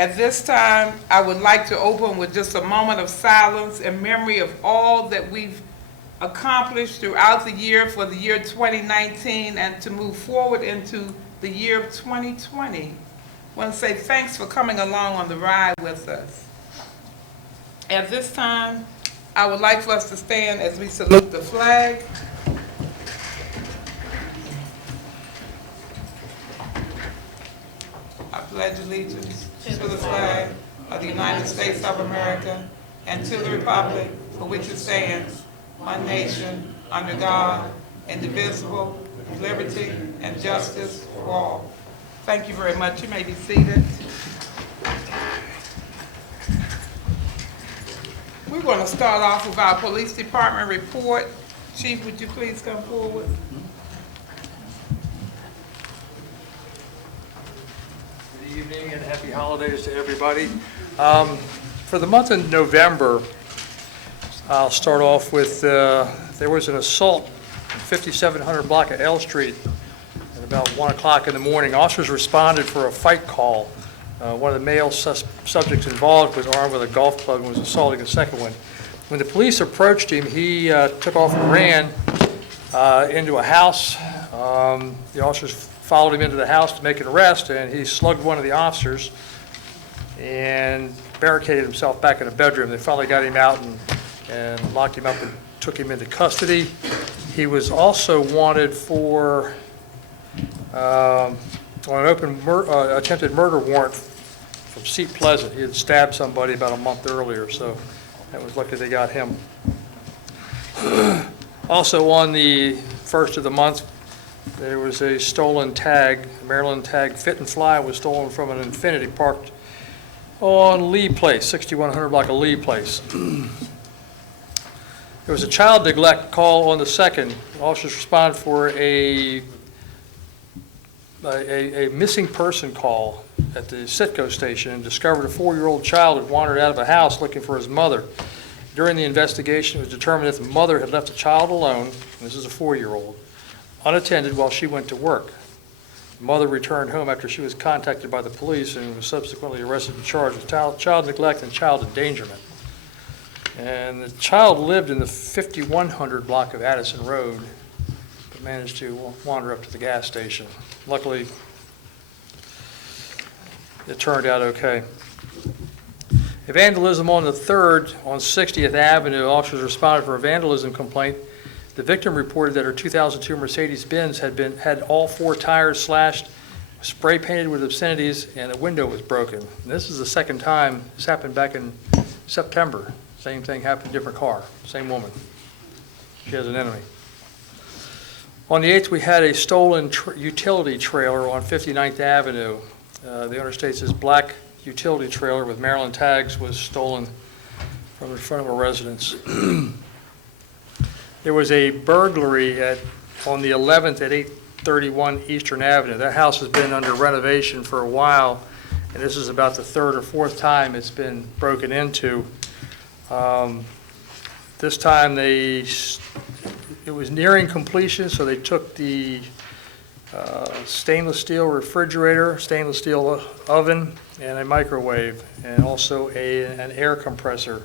At this time, I would like to open with just a moment of silence in memory of all that we've accomplished throughout the year for the year 2019 and to move forward into the year of 2020. I want to say thanks for coming along on the ride with us. At this time, I would like for us to stand as we salute the flag. I pledge allegiance to the flag of the United States of America and to the republic for which it stands, one nation, under God, indivisible, with liberty and justice for all. Thank you very much. You may be seated. We're going to start off with our police department report. Chief, would you please come forward? Good evening and happy holidays to everybody. For the month of November, I'll start off with, there was an assault on 5700 block of L Street at about 1 o'clock in the morning. Officers responded for a fight call. One of the male subjects involved was armed with a golf club and was assaulting the second one. When the police approached him, he took off and ran into a house. The officers followed him into the house to make an arrest, and he slugged one of the officers and barricaded himself back in a bedroom. They finally got him out and locked him up and took him into custody. He was also wanted for on an attempted murder warrant from Seat Pleasant. He had stabbed somebody about a month earlier, so that was lucky they got him. Also on the first of the month, there was a stolen tag. A Maryland tag Fit and Fly was stolen from an Infinity parked on Lee Place, 6100 block of Lee Place. There was a child neglect call on the 2nd. Officers responded for a missing person call at the Citgo station and discovered a 4-year-old child had wandered out of a house looking for his mother. During the investigation, it was determined that the mother had left the child alone, and this is a 4-year-old, unattended while she went to work. The mother returned home after she was contacted by the police and was subsequently arrested and charged with child neglect and child endangerment. And the child lived in the 5100 block of Addison Road, but managed to wander up to the gas station. Luckily, it turned out okay. A vandalism on the 3rd on 60th Avenue. Officers responded for a vandalism complaint. The victim reported that her 2002 Mercedes-Benz had all 4 tires slashed, spray painted with obscenities, and a window was broken. And this is the second time. This happened back in September. Same thing happened, different car, same woman. She has an enemy. On the 8th, we had a stolen utility trailer on 59th Avenue. The owner states his black utility trailer with Maryland tags was stolen from in front of a residence. There was a burglary on the 11th at 831 Eastern Avenue. That house has been under renovation for a while, and this is about the 3rd or 4th time it's been broken into. This time it was nearing completion, so they took the stainless steel refrigerator, stainless steel oven, and a microwave, and also an air compressor.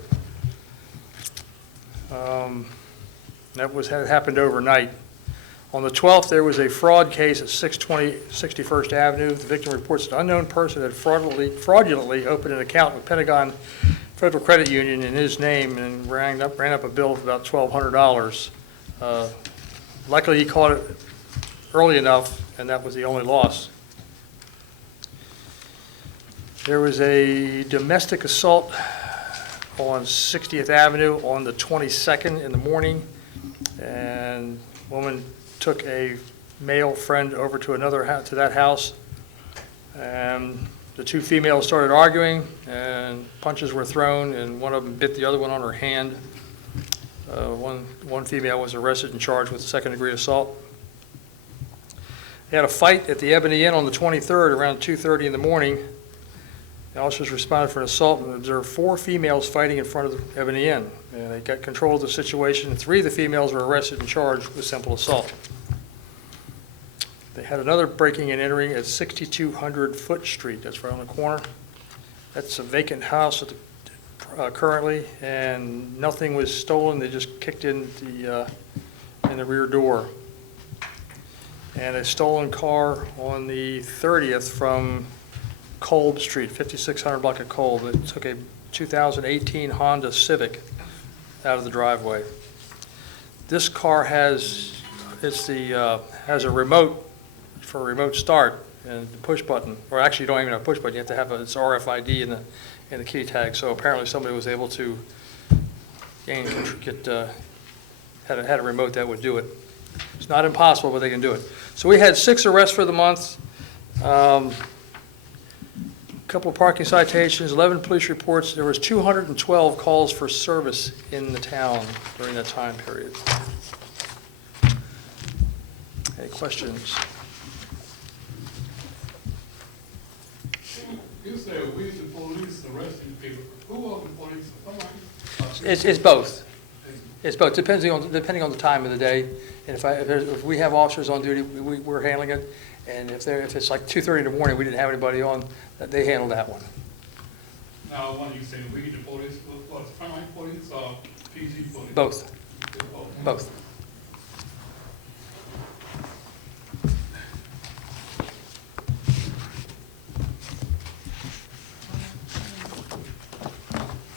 That happened overnight. On the 12th, there was a fraud case at 620 61st Avenue. The victim reports an unknown person had fraudulently opened an account with Pentagon Federal Credit Union in his name and ran up a bill of about $1,200. Luckily, he caught it early enough, and that was the only loss. There was a domestic assault on 60th Avenue on the 22nd in the morning, and a woman took a male friend over to that house, and the 2 females started arguing, and punches were thrown, and one of them bit the other one on her hand. One female was arrested and charged with second-degree assault. They had a fight at the Ebony Inn on the 23rd around 2:30 in the morning. The officers responded for an assault and observed 4 females fighting in front of the Ebony Inn. And they got control of the situation, and 3 of the females were arrested and charged with simple assault. They had another breaking and entering at 6200 Foot Street. That's right on the corner. That's a vacant house currently, and nothing was stolen. They just kicked in the rear door. And a stolen car on the 30th from Kolb Street, 5600 block of Kolb. It took a 2018 Honda Civic out of the driveway. This car has a remote for a remote start and the push button, or actually you don't even have a push button. You have to have its RFID in the key tag. So apparently somebody was able to had a remote that would do it. It's not impossible, but they can do it. So we had 6 arrests for the month. Couple of parking citations, 11 police reports. There was 212 calls for service in the town during that time period. Any questions? You said we the police arresting people. Who are the police? It's both. It's both, depending on the time of the day. And if we have officers on duty, we're handling it. And if it's like 2:30 in the morning, we didn't have anybody on, they handled that one. Now, when you say we the police, what's Fairmount police or PG police? Both. Both.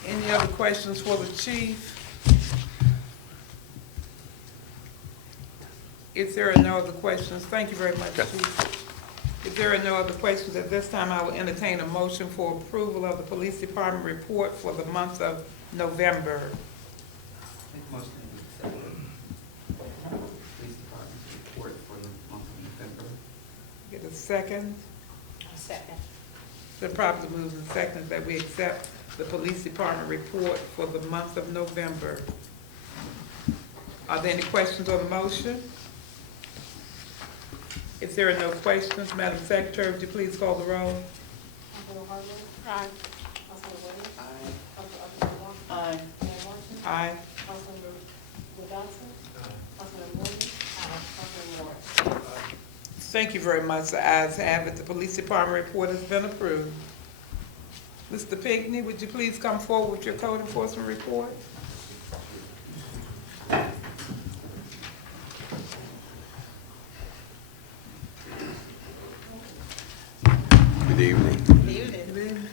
Any other questions for the chief? If there are no other questions, thank you very much, Chief. If there are no other questions at this time, I will entertain a motion for approval of the police department report for the month of November. Make a motion to accept the police department's report for the month of November. Get a second? Second. The properly moved and second that we accept the police department report for the month of November. Are there any questions on the motion? If there are no questions, Madam Secretary, would you please call the roll? Councilor Hartman? Aye. Councilor Williams? Aye. Councilor Upton? Aye. Mayor Martin? Aye. Councilor Johnson? Councilor Williams? Councilor Morris? Thank you very much. The ayes have it. The police department report has been approved. Mr. Pinckney, would you please come forward with your code enforcement report? Good evening. Good evening.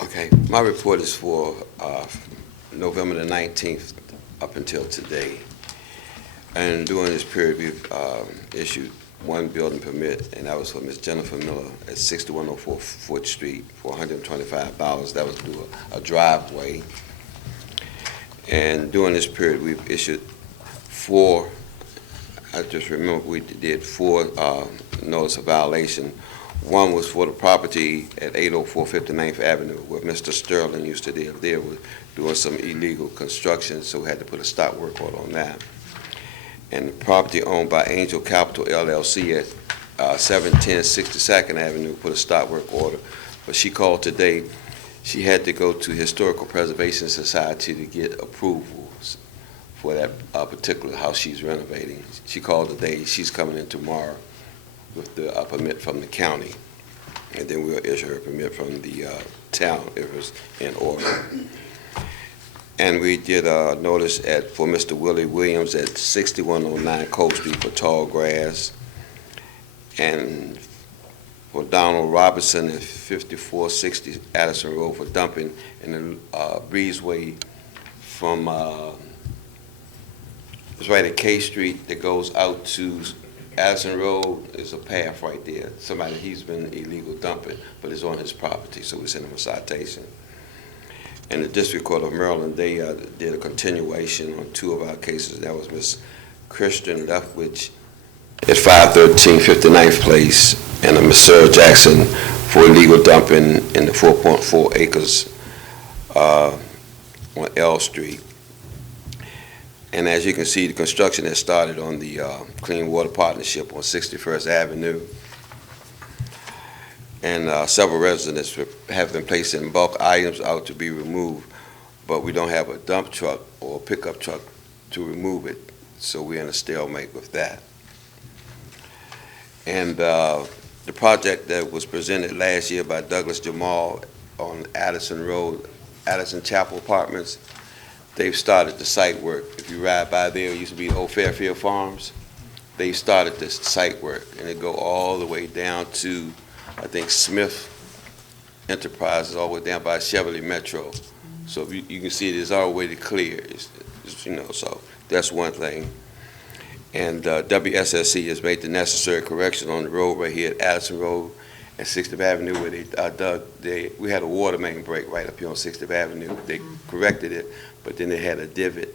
Okay, my report is for November the 19th up until today. And during this period, we've issued one building permit, and that was for Ms. Jennifer Miller at 6104 Foote Street for $125. That was to do a driveway. And during this period, we've issued 4, I just remember we did 4 notice of violation. One was for the property at 804 59th Avenue where Mr. Sterling used to live. They were doing some illegal construction, so we had to put a stop work order on that. And the property owned by Angel Capital LLC at 710 62nd Avenue put a stop work order. But she called today. She had to go to Historical Preservation Society to get approvals for that particular house she's renovating. She called today. She's coming in tomorrow with the permit from the county, and then we'll issue her a permit from the town if it's in order. And we did a notice for Mr. Willie Williams at 6109 Cold Street for tall grass, and for Donald Robertson at 5460 Addison Road for dumping in the breezeway from it's right at K Street that goes out to Addison Road. Is a path right there. He's been illegal dumping, but it's on his property, so we sent him a citation. And the District Court of Maryland, they did a continuation on 2 of our cases. That was Miss Christian Leftwich at 513 59th Place, and Miss Sarah Jackson for illegal dumping in the 4.4 acres on L Street. And as you can see, the construction has started on the Clean Water Partnership on 61st Avenue. And several residents have been placing bulk items out to be removed, but we don't have a dump truck or a pickup truck to remove it, so we're in a stalemate with that. And the project that was presented last year by Douglas Jamal on Addison Road, Addison Chapel Apartments, they've started the site work. If you ride by there, it used to be the old Fairfield Farms. They started this site work, and it go all the way down to, I think, Smith Enterprises, all the way down by Chevrolet Metro. So if you can see it is already clear, so that's one thing. And WSSC has made the necessary correction on the road right here at Addison Road and 60th Avenue where we had a water main break right up here on 60th Avenue. They corrected it, but then they had a divot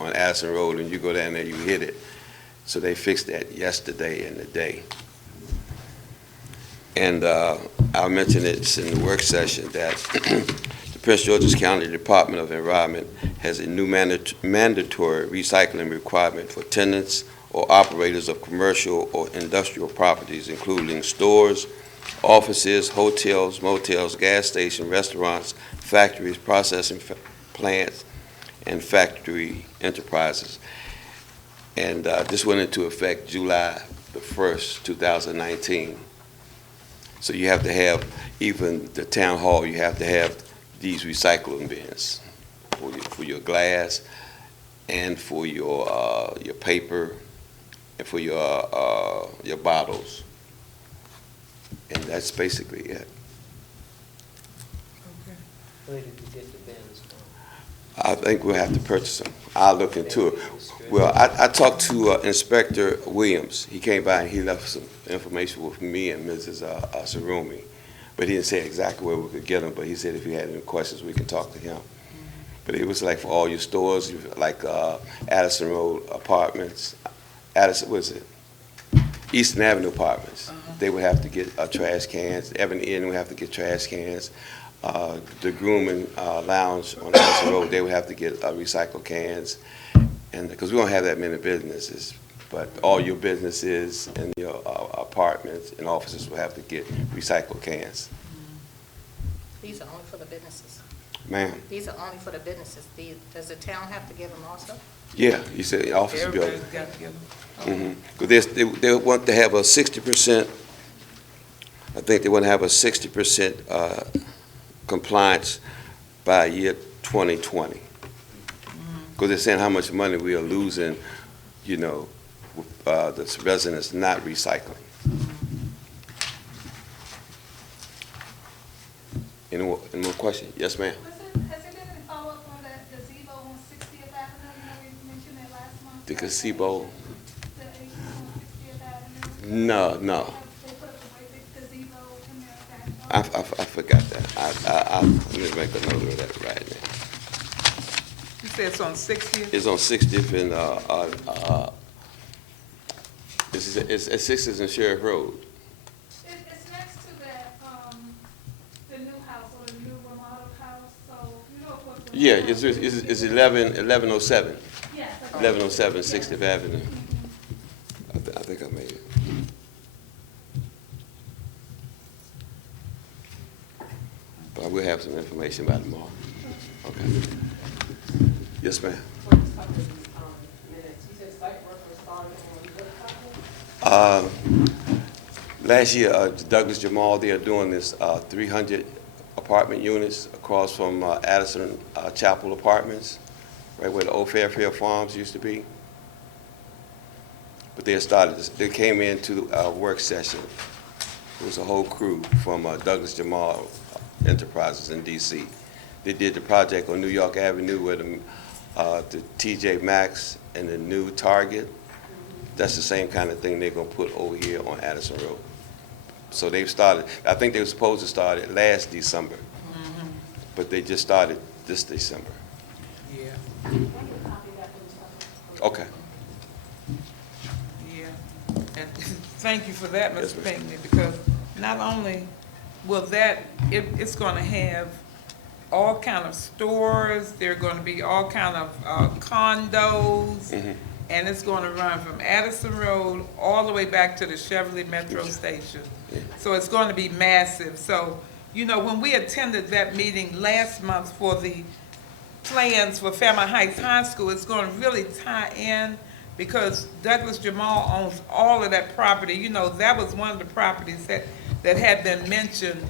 on Addison Road, and you go down there, you hit it. So they fixed that yesterday and today. And I mentioned it in the work session that the Prince George's County Department of Environment has a new mandatory recycling requirement for tenants or operators of commercial or industrial properties, including stores, offices, hotels, motels, gas stations, restaurants, factories, processing plants, and factory enterprises. And this went into effect July the 1st, 2019. So you have to have, even the town hall, you have to have these recycling bins for your glass and for your paper and for your bottles. And that's basically it. Where did you get the bins from? I think we'll have to purchase them. I'll look into it. Well, I talked to Inspector Williams. He came by and he left some information with me and Mrs. Sarumi. But he didn't say exactly where we could get them, but he said if you had any questions, we could talk to him. But it was like for all your stores, like Addison Road Apartments, Eastern Avenue Apartments. They would have to get trash cans. Evan Inn would have to get trash cans. The grooming lounge on Addison Road, they would have to get recycled cans. And because we don't have that many businesses, but all your businesses and your apartments and offices will have to get recycled cans. These are only for the businesses. Ma'am? These are only for the businesses. Does the town have to give them also? Yeah, you said office building. Everybody's got to get them. Because they want to have a 60%, I think they want to have a 60% compliance by year 2020. Because they're saying how much money we are losing, with the residents not recycling. Any more questions? Yes, ma'am. Has there been any follow-up on that gazebo on 60th Avenue? We mentioned that last month. The gazebo? The 18 on 60th Avenue? No. They put up a great big gazebo in there. I forgot that. Let me make a note of that right now. You said it's on 60th? It's on 60th and it's at 60th and Sheriff Road. It's next to that, the new house or the new remodeled house, so you know what. Yeah, it's 1107. Yes. 1107 60th Avenue. I think I made it. But I will have some information by tomorrow. Okay. Yes, ma'am. Last year, Douglas Jamal, they are doing this 300 apartment units across from Addison Chapel Apartments, right where the old Fairfield Farms used to be. But they came into a work session. It was a whole crew from Douglas Jamal Enterprises in D.C. They did the project on New York Avenue where the TJ Maxx and the new Target. That's the same kind of thing they're going to put over here on Addison Road. So they've started, I think they were supposed to start it last December, but they just started this December. Yeah. Okay. Yeah. And thank you for that, Yes, Mr. ma'am. Pinckney, because not only will it's going to have all kind of stores, there are going to be all kind of condos, and it's going to run from Addison Road all the way back to the Chevrolet Metro Station. So it's going to be massive. So, when we attended that meeting last month for the plans for Fairmount Heights High School, it's going to really tie in because Douglas Jamal owns all of that property. That was one of the properties that had been mentioned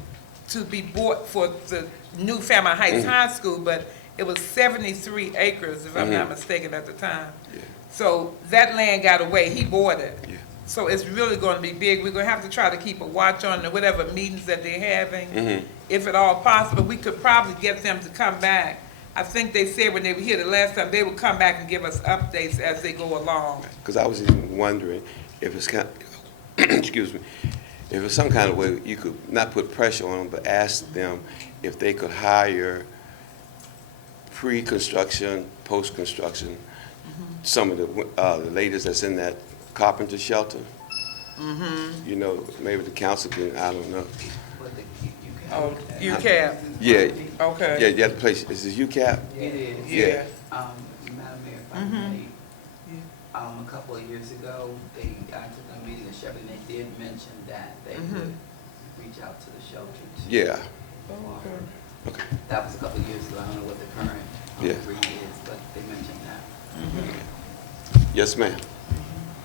to be bought for the new Fairmount Heights High School, but it was 73 acres, if I'm not mistaken, at the time. Yeah. So that land got away, he bought it. Yeah. So it's really gonna be big. We're gonna have to try to keep a watch on it, whatever meetings that they're having. If at all possible, we could probably get them to come back. I think they said when they were here the last time, they would come back and give us updates as they go along. Because I was even wondering if it's kind, excuse me, if it's some kind of way you could not put pressure on them, but ask them if they could hire pre-construction, post-construction, some of the ladies that's in that carpenter shelter. You know, maybe the council can, I don't know. But Oh, UCAP, Yeah, okay. yeah, the place, is it UCAP? It is. Yeah. Madam Mayor, if I may, a couple of years ago, I took a meeting in Chevy, and they did mention that they would reach out to the shelter. Yeah. Okay. That was a couple of years ago. I don't know what the current Yeah. rate is, but they mentioned that. Yes, ma'am.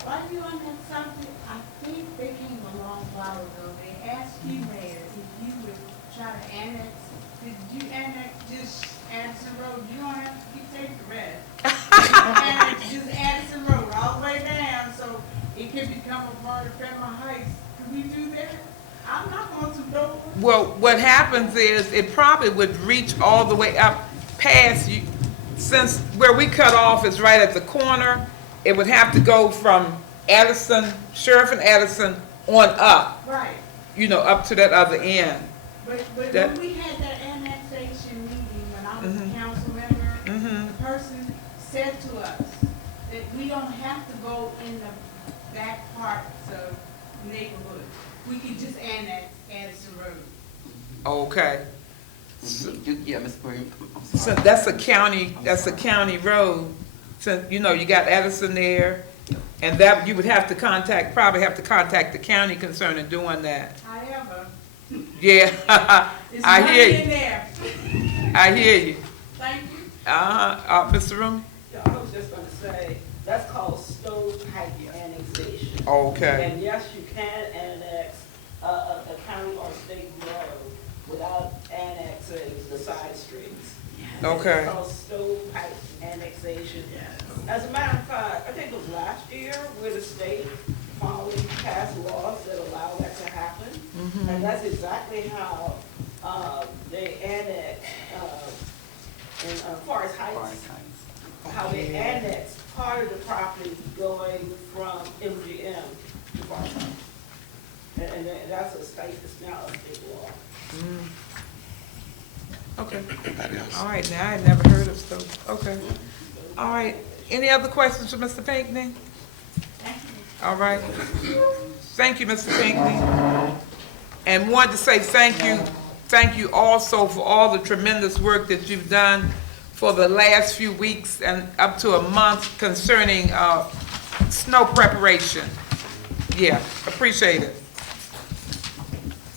While you on that subject, I think they came a long while ago, they asked you, Mayor, if you would try to annex, did you annex just Addison Road? You don't have to keep taking the rest. Annex just Addison Road all the way down, so it can become a part of Fairmount Heights. Can we do that? I'm not going to do it. Well, what happens is it probably would reach all the way up past you. Since where we cut off is right at the corner, it would have to go from Addison, Sheriff and Addison on up, Right. you know, up to that other end. But That- when we had that annexation meeting, when I was a council member, the person said to us that we don't have to go in the back parts of neighborhood. We could just annex Addison Road. Okay. Yeah, Ms. Green, I'm So sorry. that's a county road. So, you know, you got Addison there, and that, you would have to probably have to contact the county concerning doing that. However, Yeah, it's I money hear in you, there. I hear you. Thank you. Mr. Room? Yeah, I was just gonna say, that's called stovepipe annexation. Okay, And yes, you can annex a county or state road without annexing the side streets. okay. It's called stovepipe annexation. As a matter of fact, I think it was last year where the state finally passed laws that allow that to happen. And that's exactly how they annex in Forest Heights. Forest Heights. How they annexed part of the property going from MGM to Forest Heights. And that's a state, it's now a state law. Okay, Anybody else? all right, now I had never heard of stove, okay. All right, any other questions for Mr. Pinckney? All right. Thank you, Mr. Pinckney. And wanted to say thank you also for all the tremendous work that you've done for the last few weeks and up to a month concerning snow preparation. Yeah, appreciate it.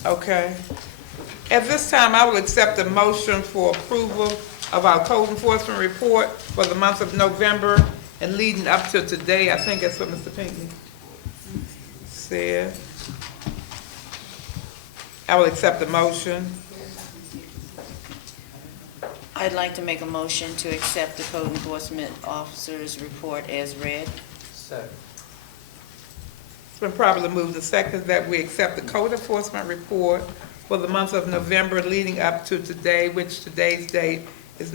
Okay. At this time, I will accept a motion for approval of our code enforcement report for the month of November and leading up to today. I think that's what Mr. Pinckney said. I will accept the motion. I'd like to make a motion to accept the code enforcement officer's report as read. Second. It's been properly moved and seconded that we accept the code enforcement report for the month of November leading up to today, which today's date is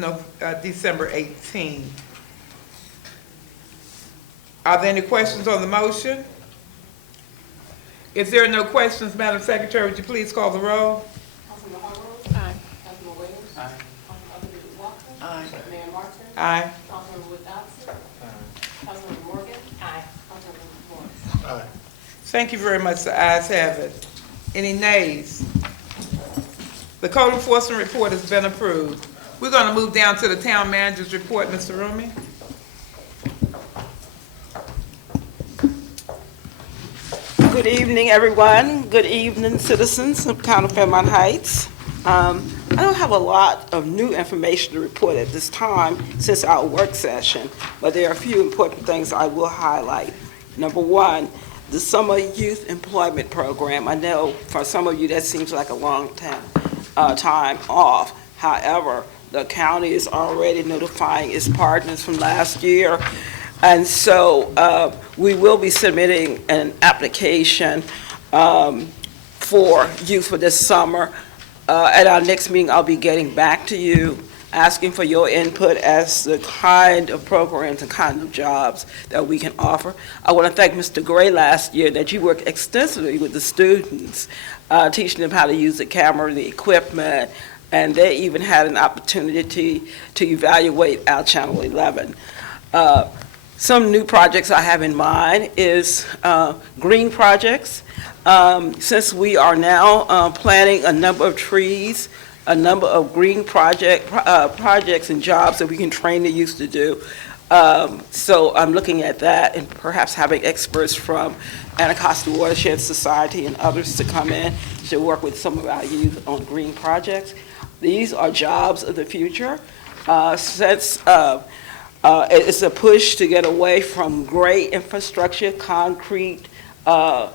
December 18. Are there any questions on the motion? If there are no questions, Madam Secretary, would you please call the roll? Councilman Hargrove? Aye. Councilman Williams? Aye. Councilman Walker? Aye. Mayor Martin? Aye. Councilman Wood Dodson? Councilman Morgan? Aye. Councilman Moore? Thank you very much. The ayes have it. Any nays? The code enforcement report has been approved. We're going to move down to the town manager's report, Mr. Rumi. Good evening, everyone. Good evening, citizens of Town of Fairmount Heights. I don't have a lot of new information to report at this time since our work session, but there are a few important things I will highlight. Number one, the Summer Youth Employment Program. I know for some of you that seems like a long time, time off. However, the county is already notifying its partners from last year. And so we will be submitting an application for youth for this summer. At our next meeting, I'll be getting back to you, asking for your input as the kind of programs and kind of jobs that we can offer. I want to thank Mr. Gray last year that you worked extensively with the students, teaching them how to use the camera, the equipment, and they even had an opportunity to evaluate our Channel 11. Some new projects I have in mind is green projects. Since we are now planting a number of trees, a number of green projects and jobs that we can train the youth to do. So I'm looking at that and perhaps having experts from Anacostia Watershed Society and others to come in to work with some of our youth on green projects. These are jobs of the future. Since it's a push to get away from gray infrastructure, concrete, all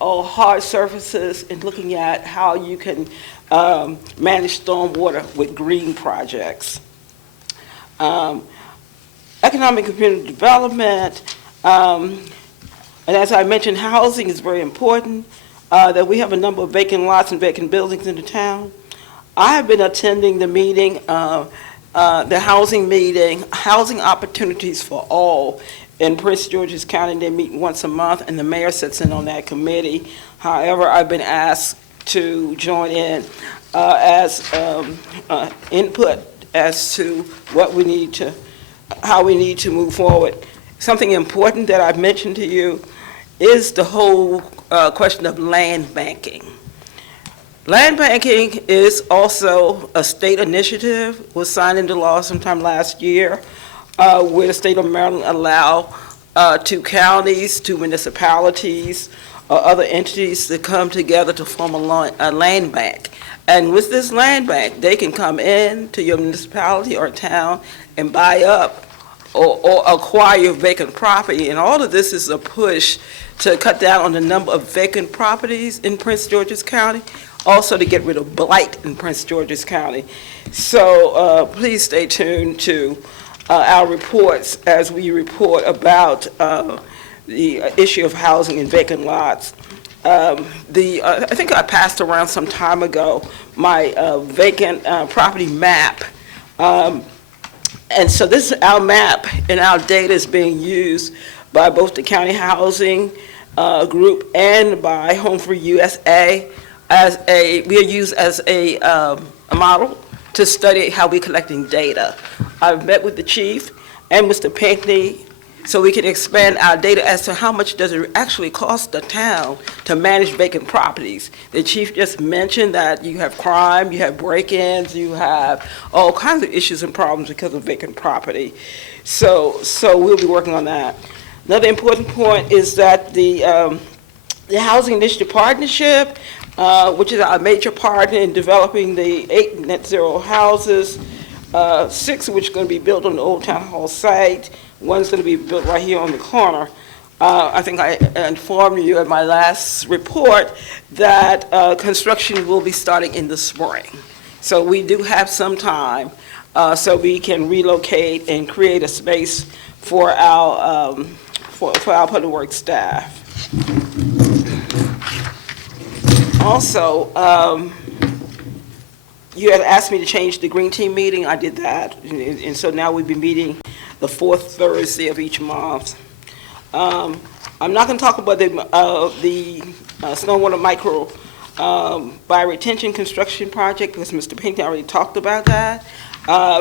hard surfaces, and looking at how you can manage stormwater with green projects. Economic and community development, and as I mentioned, housing is very important, that we have a number of vacant lots and vacant buildings in the town. I have been attending the meeting, the housing meeting, Housing Opportunities for All in Prince George's County. They meet once a month, and the mayor sits in on that committee. However, I've been asked to join in as input as to what we need to, how we need to move forward. Something important that I've mentioned to you is the whole question of land banking. Land banking is also a state initiative, was signed into law sometime last year, where the state of Maryland allow to counties, to municipalities, or other entities to come together to form a land bank. And with this land bank, they can come in to your municipality or town and buy up or acquire vacant property. And all of this is a push to cut down on the number of vacant properties in Prince George's County, also to get rid of blight in Prince George's County. So please stay tuned to our reports as we report about the issue of housing and vacant lots. I think I passed around some time ago my vacant property map. And so this is our map, and our data is being used by both the county housing group and by Home for USA. We are used as a model to study how we're collecting data. I've met with the chief and Mr. Pinckney so we can expand our data as to how much does it actually cost the town to manage vacant properties. The chief just mentioned that you have crime, you have break-ins, you have all kinds of issues and problems because of vacant property. So we'll be working on that. Another important point is that the Housing Initiative Partnership, which is our major partner in developing the 8 net zero houses, 6 of which are going to be built on the old town hall site. One's going to be built right here on the corner. I think I informed you at my last report that construction will be starting in the spring. So we do have some time so we can relocate and create a space for our public works staff. Also, you had asked me to change the Green Team meeting. I did that, and so now we've been meeting the 4th Thursday of each month. I'm not going to talk about the Snowwater Micro Bioretention Construction Project because Mr. Pinckney already talked about that.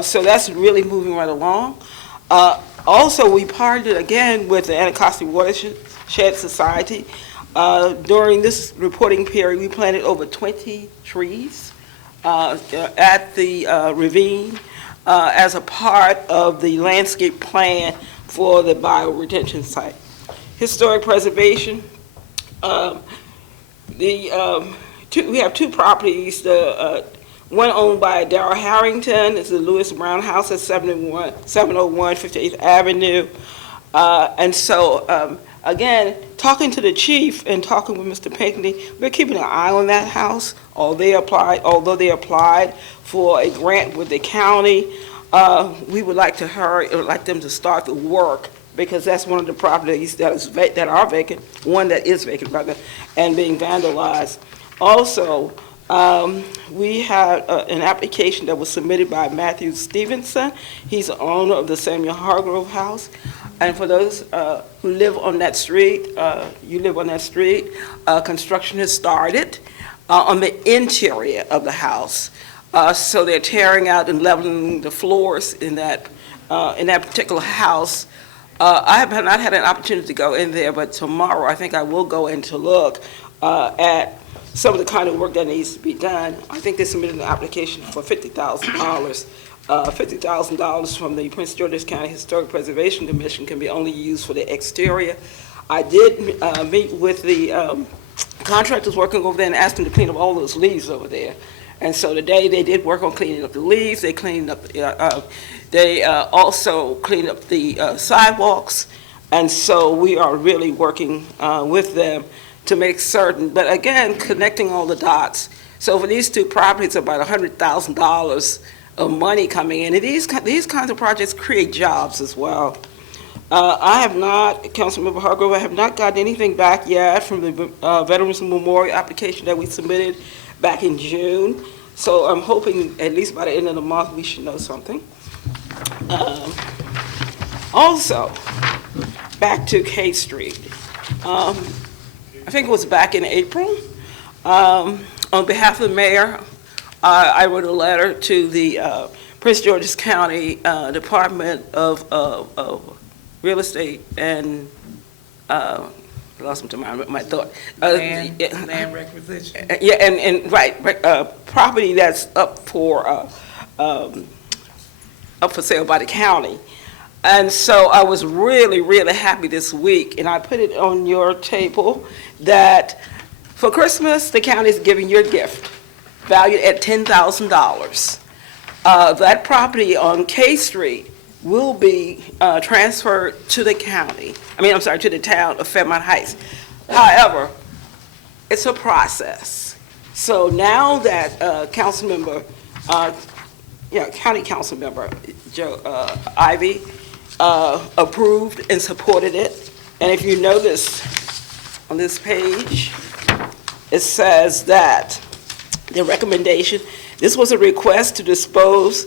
So that's really moving right along. Also, we partnered again with the Anacostia Watershed Society. During this reporting period, we planted over 20 trees at the ravine as a part of the landscape plan for the bioretention site. Historic preservation, we have 2 properties. The one owned by Darrell Harrington is the Lewis Brown House at 701 58th Avenue. And so again, talking to the chief and talking with Mr. Pinckney, we're keeping an eye on that house. Although they applied for a grant with the county, we would like them to start the work, because that's one of the properties that are vacant, one that is vacant rather, and being vandalized. Also, we had an application that was submitted by Matthew Stevenson. He's the owner of the Samuel Hargrove House. And for those who live on that street, construction has started on the interior of the house. So they're tearing out and leveling the floors in that particular house. I have not had an opportunity to go in there, but tomorrow I think I will go in to look at some of the kind of work that needs to be done. I think they submitted an application for $50,000. $50,000 from the Prince George's County Historic Preservation Commission can be only used for the exterior. I did meet with the contractors working over there and asked them to clean up all those leaves over there. And so today they did work on cleaning up the leaves. They cleaned up. They also cleaned up the sidewalks. And so we are really working with them to make certain. But again, connecting all the dots. So for these two properties, about $100,000 of money coming in. And these kinds of projects create jobs as well. I have not, Councilmember Hargrove, I have not gotten anything back yet from the Veterans Memorial application that we submitted back in June. So I'm hoping at least by the end of the month we should know something. Also, back to K Street. I think it was back in April. On behalf of the mayor, I wrote a letter to the Prince George's County Department of Real Estate and lost my thought. Land requisition. Yeah, and right, property that's up for sale by the county. And so I was really, really happy this week, and I put it on your table that for Christmas, the county is giving you a gift valued at $10,000. That property on K Street will be transferred to the county. To the town of Fairmount Heights. However, it's a process. So now that County Council Member Joe Ivy approved and supported it, and if you notice on this page, it says that the recommendation, this was a request to dispose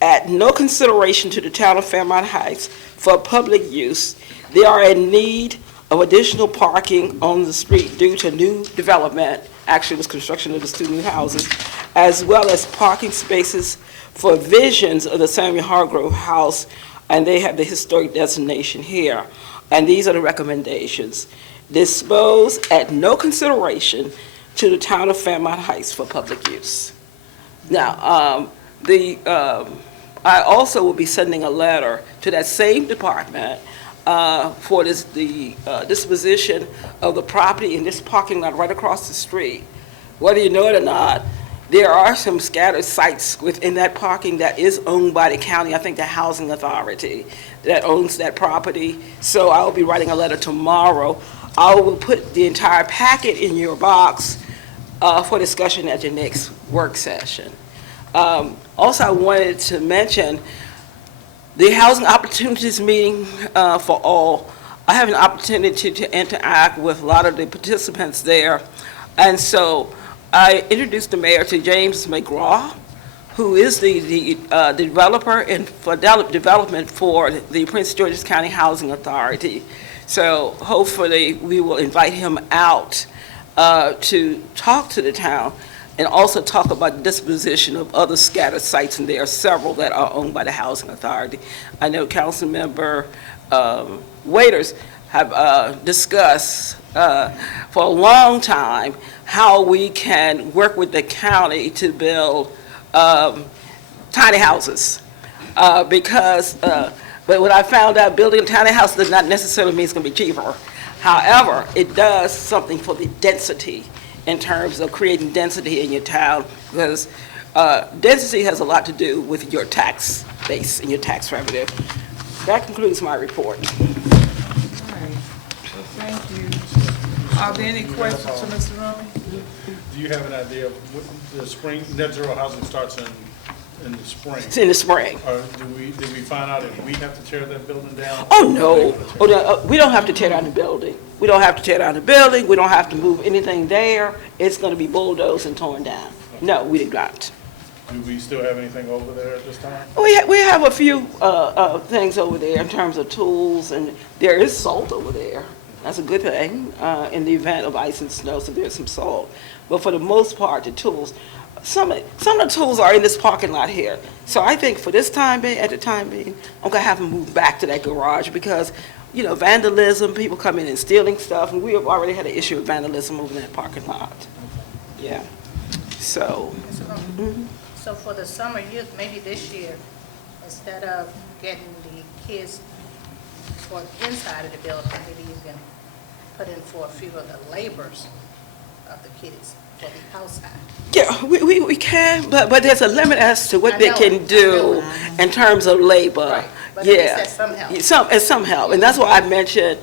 at no consideration to the town of Fairmount Heights for public use. They are in need of additional parking on the street due to new development, actually it was construction of the two new houses, as well as parking spaces for visions of the Samuel Hargrove House, and they have the historic designation here. And these are the recommendations. Dispose at no consideration to the town of Fairmount Heights for public use. Now, I also will be sending a letter to that same department for the disposition of the property in this parking lot right across the street. Whether you know it or not, there are some scattered sites within that parking that is owned by the county. I think the housing authority that owns that property. So I'll be writing a letter tomorrow. I will put the entire packet in your box for discussion at your next work session. Also, I wanted to mention the Housing Opportunities Meeting for All. I have an opportunity to interact with a lot of the participants there. And so I introduced the mayor to James McGraw, who is the developer and for development for the Prince George's County Housing Authority. So hopefully we will invite him out to talk to the town and also talk about the disposition of other scattered sites, and there are several that are owned by the Housing Authority. I know Councilmember Waiters have discussed for a long time how we can work with the county to build tiny houses. But what I found out, building a tiny house does not necessarily mean it's going to be cheaper. However, it does something for the density in terms of creating density in your town, because density has a lot to do with your tax base and your tax revenue. That concludes my report. All right. Are there any questions for Mr. Rowan? Do you have an idea of what the spring, net zero housing starts in the spring? It's in the spring. Or did we find out if we have to tear that building down? Oh, no. Oh, no, we don't have to tear down the building. We don't have to tear down the building. We don't have to move anything there. It's going to be bulldozed and torn down. No, we did not. Do we still have anything over there at this time? We have a few things over there in terms of tools, and there is salt over there. That's a good thing in the event of ice and snow, so there's some salt. But for the most part, the tools, some of the tools are in this parking lot here. So I think for this time being, at the time being, I'm gonna have them move back to that garage because, you know, vandalism, people come in and stealing stuff, and we have already had an issue with vandalism over in that parking lot. Yeah. So. So for the summer youth, maybe this year, instead of getting the kids for inside of the building, maybe you can put in for a few of the labors of the kids for the outside. Yeah, we can, but there's a limit as to what they can do in terms of labor. Right, but at least Yeah, that's some help. some help, and that's why I mentioned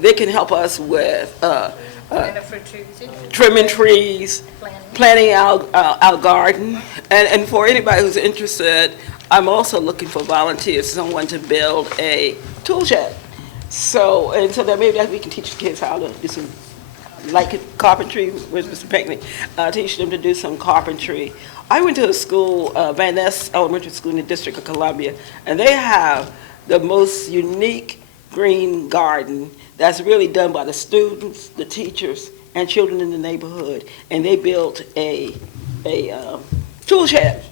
they can help us with Planting for trees, trimming trees, planting our garden, and for anybody who's interested, I'm also looking for volunteers, someone to build a tool shed. So that maybe that we can teach the kids how to do some like carpentry with Mr. Pinckney, teach them to do some carpentry. I went to a school, Van Ness Elementary School in the District of Columbia, and they have the most unique green garden that's really done by the students, the teachers, and children in the neighborhood. And they built a tool shed,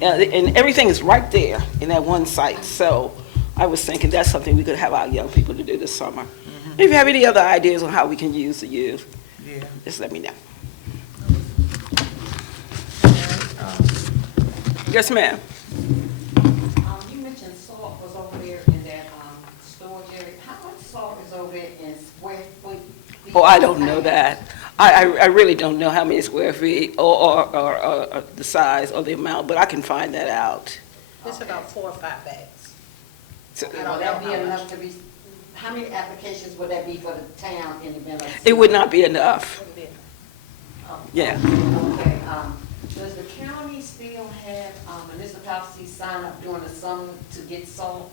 and everything is right there in that one site. So I was thinking that's something we could have our young people to do this summer. If you have any other ideas on how we can use the youth, just let me know. Yes, ma'am. You mentioned salt was over there in that storage area. How much salt is over there in square feet? Oh, I don't know that. I really don't know how many square feet or the size or the amount, but I can find that out. It's about 4 or 5 bags. So, Will that be enough to be, how many applications would that be for the town in the event of? it would not be enough. Yeah. Okay, does the county still have municipalities sign up during the summer to get salt?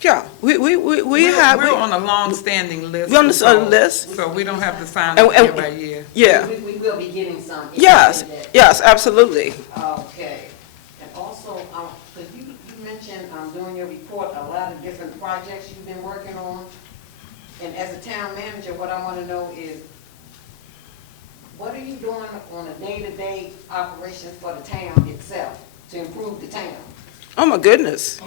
Yeah, we We're have. on a long-standing list. We're on the list. So we don't have to sign up year by year. Yeah. We will be getting some. Yes, absolutely. Okay, and also, because you mentioned during your report a lot of different projects you've been working on, and as a town manager, what I want to know is, what are you doing on a day-to-day operations for the town itself to improve the town? Oh, my goodness.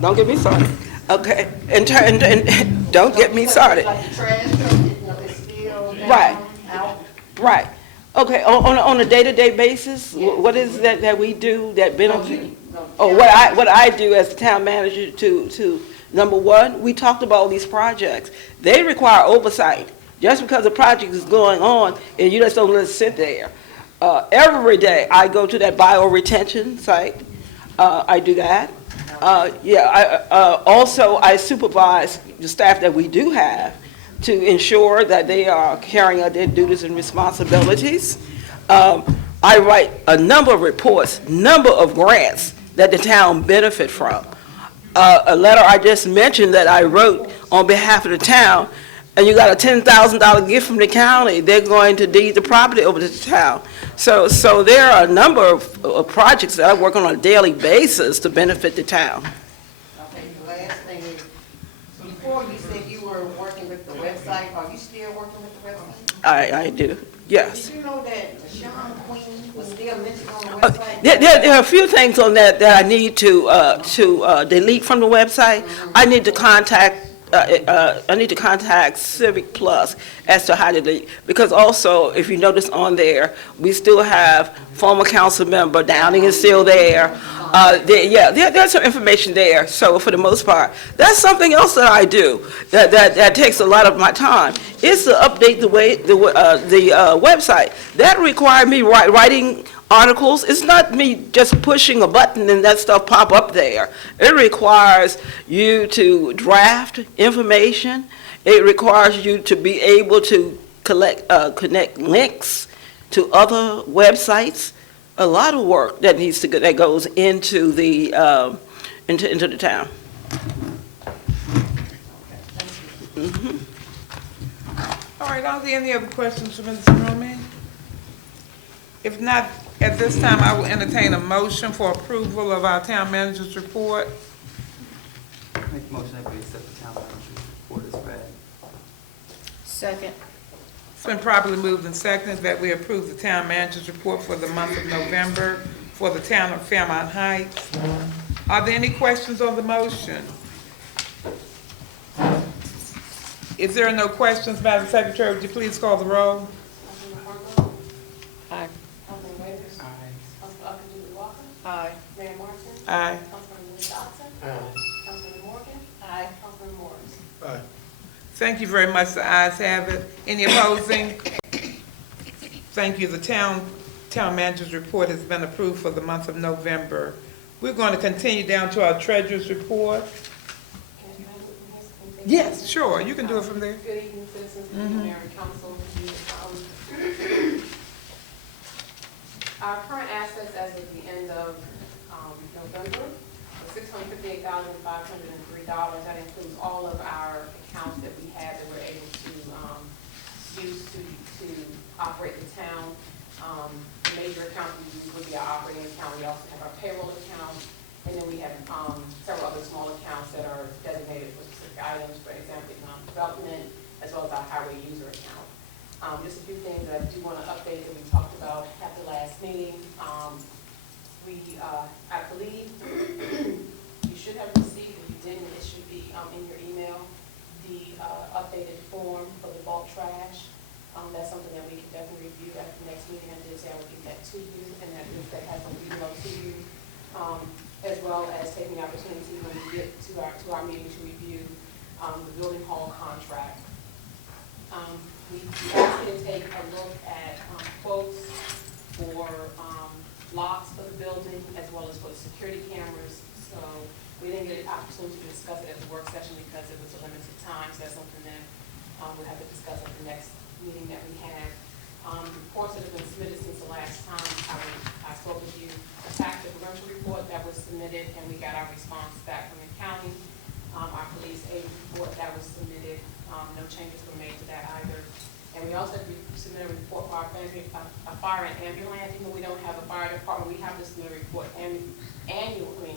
Don't get me started. Okay, and don't get me started. Like the trash, it's still down, Right. out? Right. Okay, on a day-to-day basis, what is that we do that benefit? Oh, what I do as the town manager to number one, we talked about these projects. They require oversight. Just because a project is going on and you just don't let it sit there. Every day I go to that bioretention site. I do that. Also, I supervise the staff that we do have to ensure that they are carrying out their duties and responsibilities. I write a number of reports, number of grants that the town benefit from. A letter I just mentioned that I wrote on behalf of the town, and you got a $10,000 gift from the county, they're going to deed the property over to the town. So there are a number of projects that I work on a daily basis to benefit the town. Okay, the last thing is, before you said you were working with the website, are you still working with the website? I do, yes. Did you know that Sean Queen was still mentioned on the website? There are a few things on that I need to delete from the website. I need to contact Civic Plus as to how to delete, because also, if you notice on there, we still have former council member Downing is still there. There's some information there, so for the most part. That's something else that I do, that takes a lot of my time, is to update the website. That required me writing articles. It's not me just pushing a button and that stuff pop up there. It requires you to draft information. It requires you to be able to connect links to other websites. A lot of work that that goes into the into the town. Mhm. All right, are there any other questions for Mrs. Roman? If not, at this time, I will entertain a motion for approval of our town manager's report. Make a motion that we accept the town manager's report as read. Second. It's been properly moved and seconded that we approve the town manager's report for the month of November for the town of Fairmount Heights. Are there any questions on the motion? If there are no questions, Madam Secretary, would you please call the roll? Aye. Councilman Winters. Aye. Councilman Walker. Aye. Mayor Martin. Aye. Councilman Lee Dodson. Councilman Morgan. Aye. Councilman Morris. Thank you very much. The ayes have it. Any opposing? Thank you. The town manager's report has been approved for the month of November. We're going to continue down to our treasurer's report. Yes, sure. You can do it from there. Good evening, citizens, good evening, Mayor and Council. Our current assets as of the end of November are $658,503. That includes all of our accounts that we have that we're able to use to operate the town. The major account we use would be our operating account. We also have our payroll account, and then we have several other small accounts that are designated for specific items, for example, economic development, as well as our highway user account. Just a few things that I do want to update that we talked about at the last meeting. I believe you should have received, if you didn't, it should be in your email, the updated form for the bulk trash. That's something that we can definitely review at the next meeting. I did say I would give that to you, and that has an email to you, as well as taking the opportunity when we get to our meeting to review the building hall contract. We asked you to take a look at quotes for locks for the building, as well as for the security cameras. So we didn't get an opportunity to discuss it at the work session because it was a limited time. So that's something that we'll have to discuss at the next meeting that we have. Reports that have been submitted since the last time I spoke with you. The fact that the rental report that was submitted, and we got our response back from the county. Our police aid report that was submitted, no changes were made to that either. And we also submitted a report for our fire and ambulance. Even though we don't have a fire department, we have to submit a report annually.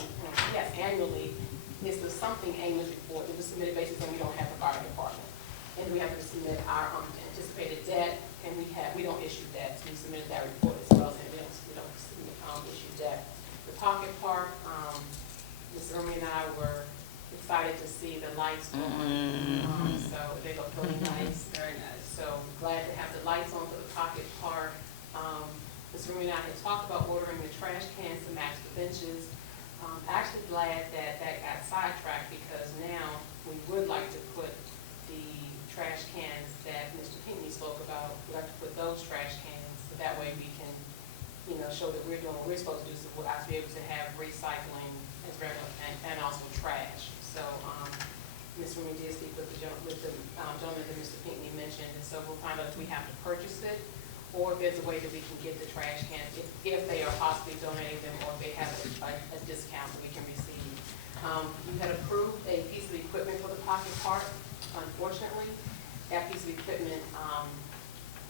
It's the something annual report. It was submitted basically when we don't have a fire department. And we have to submit our anticipated debt, and we don't issue debt. So we submitted that report as well, and we don't issue debt. The pocket park, Ms. Irma and I were excited to see the lights on. So they look really nice, very nice. So glad to have the lights on for the pocket park. Ms. Irma and I had talked about ordering the trash cans to match the benches. Actually glad that got sidetracked, because now we would like to put the trash cans that Mr. Pinckney spoke about. We'd like to put those trash cans, so that way we can, show that we're doing what we're supposed to do, so we'll actually be able to have recycling as regular and also trash. So Ms. Remy did speak with the gentleman that Mr. Pinckney mentioned, and so we'll find out if we have to purchase it, or if there's a way that we can get the trash cans, if they are possibly donating them, or if they have a discount that we can receive. You had approved a piece of equipment for the pocket park. Unfortunately, that piece of equipment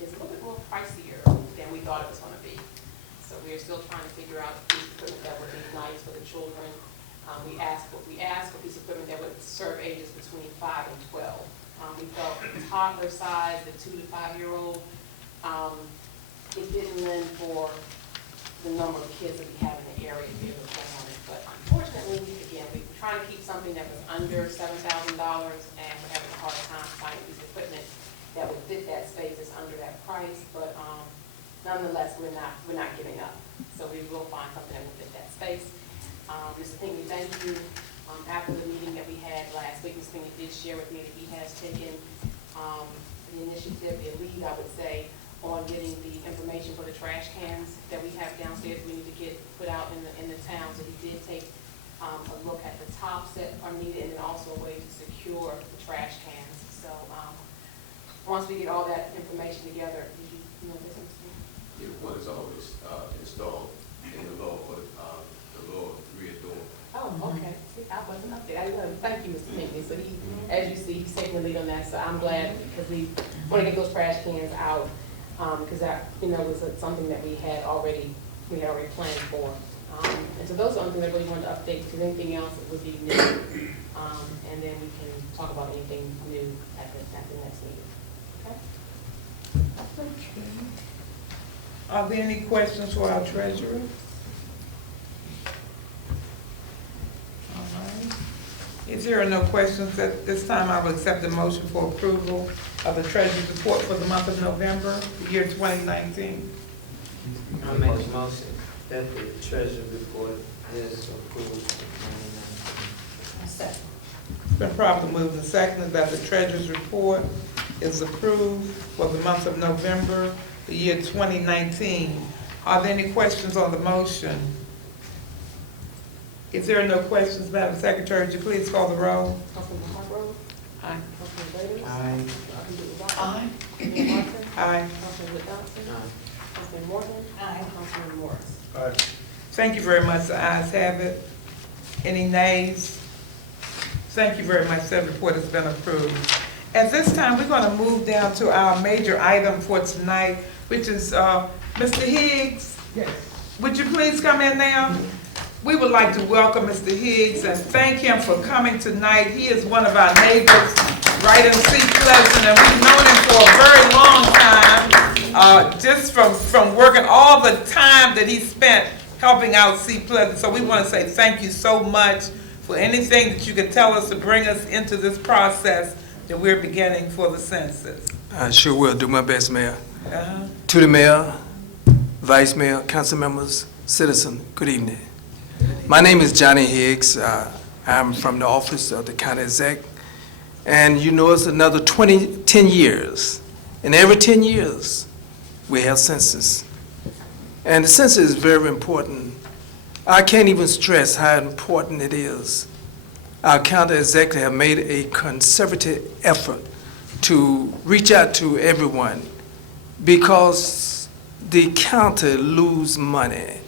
is a little bit more pricier than we thought it was going to be. So we are still trying to figure out a piece of equipment that would be nice for the children. We asked for a piece of equipment that would serve ages between 5 and 12. We felt the toddler size, the 2 to 5 year old, it didn't lend for the number of kids that we have in the area to be able to play on it. But unfortunately, again, we were trying to keep something that was under $7,000, and we're having a hard time finding a piece of equipment that would fit that space that's under that price. But nonetheless, we're not giving up. So we will find something that will fit that space. Mr. Pinckney, thank you. After the meeting that we had last week, Mr. Pinckney did share with me that he has taken the initiative, the lead, I would say, on getting the information for the trash cans that we have downstairs we need to get put out in the town. So he did take a look at the tops that are needed and then also a way to secure the trash cans. So once we get all that information together, did you know this? Yeah, one is always installed in the lower, the lower rear door. Oh, okay. See, I wasn't up there. I didn't. Thank you, Mr. Pinckney. So he, as you see, he's taking the lead on that. So I'm glad because we want to get those trash cans out because that, was something that we had already planned for. And so those are the things I really wanted to update. Because anything else would be new, and then we can talk about anything new at the next meeting. Okay. Okay. Are there any questions for our treasurer? All right. If there are no questions at this time, I will accept the motion for approval of the treasurer's report for the month of November, the year 2019. I make a motion that the treasury report is approved for 2019. Second. It's been properly moved and seconded that the treasurer's report is approved for the month of November, the year 2019. Are there any questions on the motion? If there are no questions, Madam Secretary, would you please call the roll? Councilman Hargrove? Aye. Councilman Davis? Aye. Councilman Duval? Aye. Councilman Martin? Aye. Councilman Wood Johnson? Aye. Councilman Morgan? Aye. Councilman Morris? Thank you very much. The ayes have it. Any nays? Thank you very much. That report has been approved. At this time, we're going to move down to our major item for tonight, which is Mr. Higgs. Yes. Would you please come in now? We would like to welcome Mr. Higgs and thank him for coming tonight. He is one of our neighbors right in Sea Pleasant, and we've known him for a very long time, just from working all the time that he spent helping out Sea Pleasant. So we want to say thank you so much for anything that you could tell us to bring us into this process that we're beginning for the census. I sure will do my best, Mayor. Uh-huh. To the Mayor, Vice Mayor, council members, citizen, good evening. My name is Johnny Higgs. I'm from the office of the county exec. And it's another 10 years. And every 10 years, we have census. And the census is very important. I can't even stress how important it is. Our county executive have made a concerted effort to reach out to everyone because the county lose money.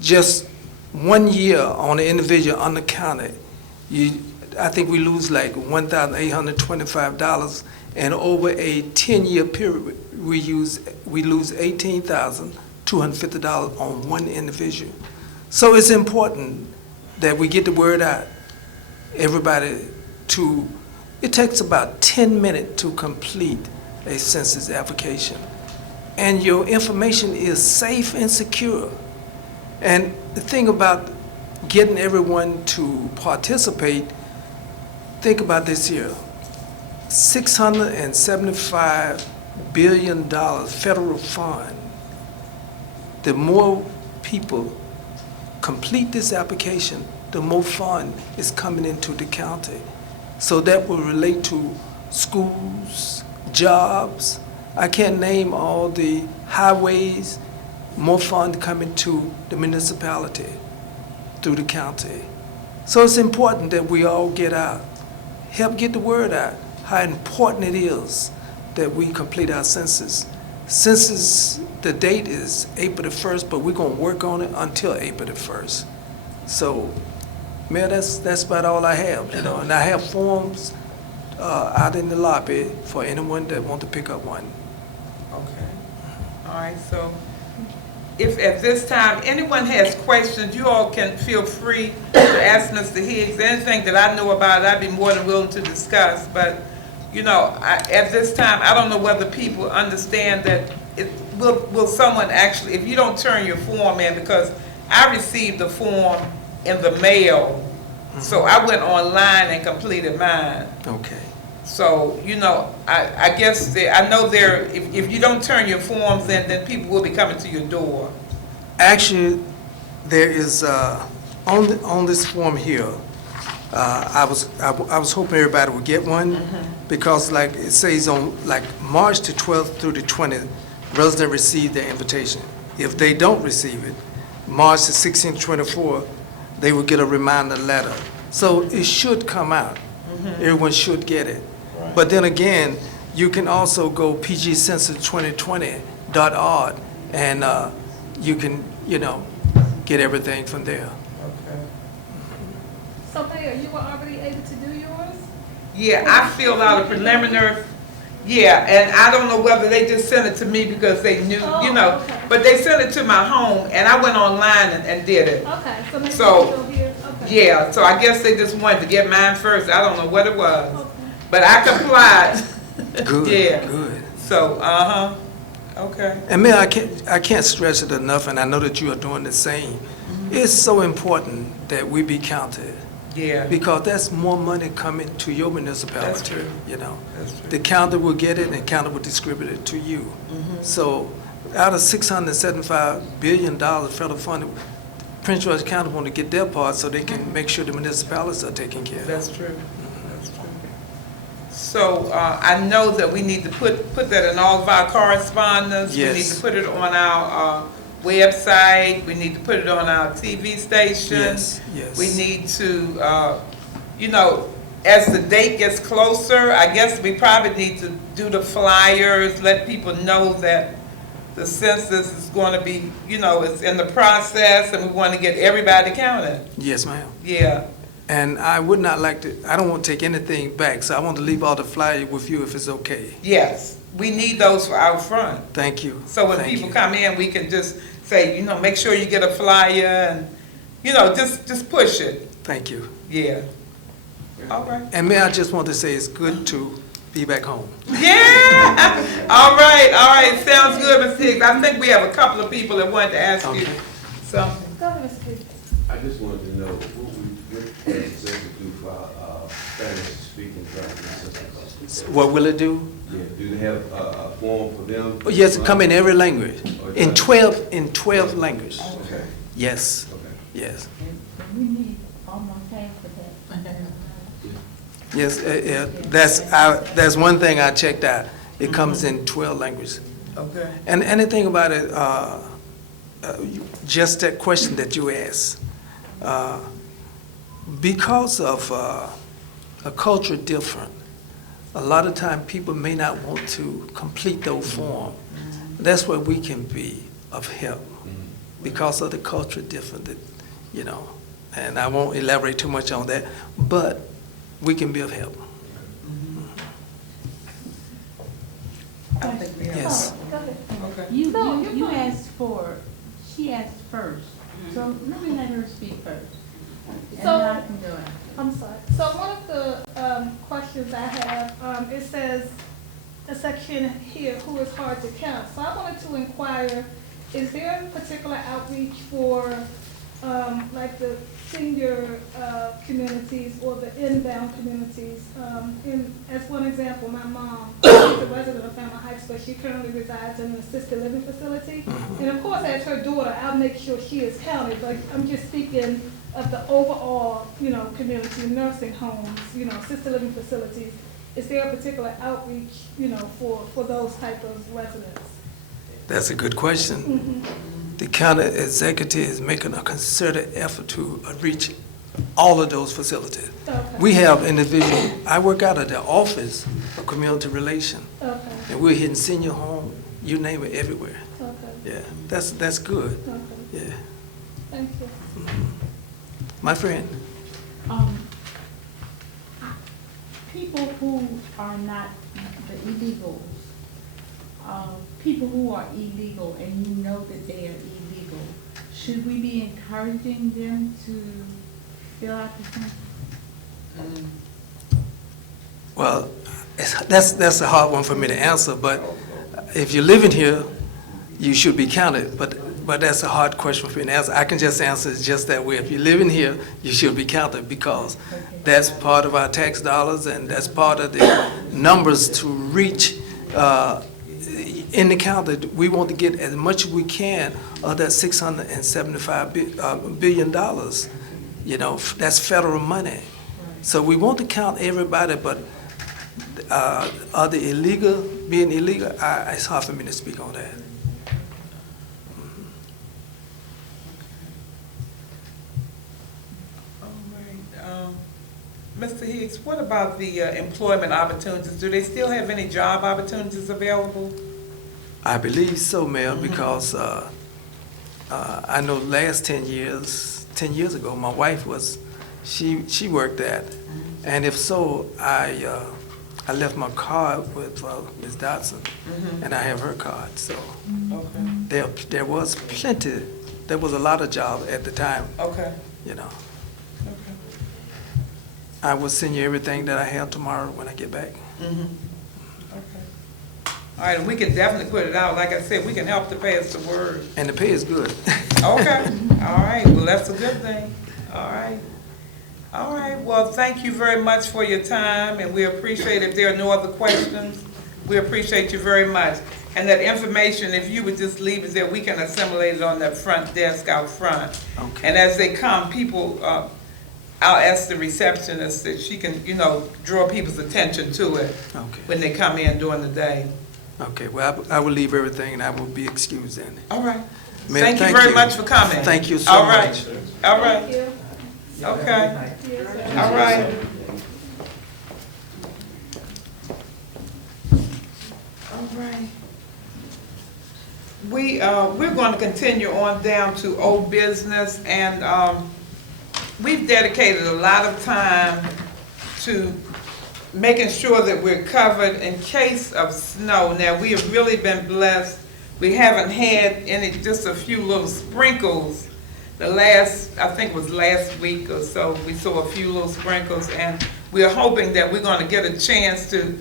Just 1 year on an individual unaccounted, I think we lose like $1,825, and over a 10-year period, we lose $18,250 on one individual. So it's important that we get the word out. Everybody it takes about 10 minutes to complete a census application. And your information is safe and secure. And the thing about getting everyone to participate, think about this here. $675 billion federal fund. The more people complete this application, the more fund is coming into the county. So that will relate to schools, jobs. I can't name all the highways, more fund coming to the municipality through the county. So it's important that we all get out, help get the word out, how important it is that we complete our census. Census, the date is April the 1st, but we're gonna work on it until April the 1st. So, Mayor, that's about all I have, and I have forms out in the lobby for anyone that want to pick up one. Okay. All right, so if at this time anyone has questions, you all can feel free to ask Mr. Higgs. Anything that I know about it, I'd be more than willing to discuss. But, at this time, I don't know whether people understand that will someone actually, if you don't turn your form in, because I received the form in the mail, so I went online and completed mine. Okay. So, I guess I know if you don't turn your forms in, then people will be coming to your door. Actually, there is on this form here, I was hoping everybody would get one, because like it says on, like, March the 12th through the 20th, residents receive their invitation. If they don't receive it, March the 16th, 24th, they will get a reminder letter. So it should come out. Everyone should get it. But then again, you can also go pgcensus2020.org, and you can, get everything from there. So Mayor, you were already able to do yours? Yeah, I filled out a preliminary, yeah, and I don't know whether they just sent it to me because they knew, Okay. but they sent it to my home, and I went online and did it. Okay, so maybe So, it's still here, okay. Yeah, so I guess they just wanted to get mine first. I don't know what it was, but I complied. Good, Yeah. good. So, okay. And Mayor, I can't stress it enough, and I know that you are doing the same. It's so important that we be counted, Yeah, because that's more money coming to your municipality. That's true. That's true. The county will get it, and the county will distribute it to you. So out of $675 billion federal funding, Prince George County want to get their part so they can make sure the municipalities are taken care of. That's true. That's true. So, I know that we need to put that in all of our correspondence. Yes. We need to put it on our website. We need to put it on our TV station. Yes, yes. We need to, as the date gets closer, I guess we probably need to do the flyers, let people know that the census is going to be, it's in the process, and we want to get everybody counted. Yes, ma'am. Yeah. And I would not like to, I don't want to take anything back, so I want to leave all the flyers with you if it's okay. Yes, we need those for out front. Thank you. So when Thank people you. come in, we can just say, make sure you get a flyer and, just push it. Thank you. Yeah. All right. And Mayor, I just want to say it's good to be back home. Yeah. All right. Sounds good, Ms. Hicks. I think we have a couple of people that wanted to ask you Okay. something. Go ahead, Mr. Hicks. I just wanted to know what does it do for our Spanish speaking practice? What will it do? Yeah, do they have a form for them? Oh, yes, come in every language. In 12 languages. Okay, Yes, okay. yes. We need almost half of that. Yes, that's one thing I checked out. It comes in 12 languages. Okay. And anything about it, just that question that you asked, because of a culture different, a lot of time people may not want to complete those forms. That's where we can be of help, because of the culture different, and I won't elaborate too much on that, but we can be of help. Yes. Go ahead. Okay. You asked she asked first, so let me let her speak first. And So- then I can go in. I'm sorry. So one of the questions I have, it says, a section here, who is hard to count. So I wanted to inquire, is there a particular outreach for, like the senior communities or the inbound communities? As one example, my mom, she's a resident of Fairmount Heights, but she currently resides in an assisted living facility. And of course, as her daughter, I'll make sure she is counted, but I'm just speaking of the overall, community, nursing homes, assisted living facilities. Is there a particular outreach, for those type of residents? That's a good question. The county executive is making a concerted effort to reach all of those facilities. Okay. We have individuals, I work out of the Office of Community Relation, Okay, and we're hitting senior home, you name it, everywhere. okay, Yeah, that's good. okay. Yeah. Thank you. My friend, People who are not the illegals, people who are illegal and you know that they are illegal, should we be encouraging them to fill out the form? well, that's a hard one for me to answer, but if you're living here, you should be counted, but that's a hard question for me to answer. I can just answer it just that way. If you're living here, you should be counted, because that's part of our tax dollars, and that's part of the numbers to reach in the county. We want to get as much as we can of that $675 billion You know, that's federal money. So we want to count everybody, but are they illegal, being illegal? It's hard for me to speak on that. All right. Mr. Hicks, what about the employment opportunities? Do they still have any job opportunities available? I believe so, Mayor, because I know last 10 years ago, my wife she worked that. And if so, I left my card with Ms. Dotson, and I have her card. So there was plenty, there was a lot of jobs at the time. Okay. You know. Okay. I will send you everything that I have tomorrow when I get back. Okay. All right, and we can definitely put it out. Like I said, we can help to pass the word. And the pay is good. Okay. All right. Well, that's a good thing. All right. All right. Well, thank you very much for your time, and we appreciate if there are no other questions. We appreciate you very much. And that information, if you would just leave it there, we can assimilate it on that front desk out front. Okay. And as they come, people, I'll ask the receptionist that she can, draw people's attention to it when they come in during the day. Okay, well, I will leave everything and I will be excused then. All right. Mayor, Thank you very much for coming. Thank you so All right. much. All right. Thank you. Okay. All right. All right. We're going to continue on down to old business, and we've dedicated a lot of time to making sure that we're covered in case of snow. Now, we have really been blessed. We haven't had just a few little sprinkles. I think it was last week or so, we saw a few little sprinkles, and we're hoping that we're going to get a chance to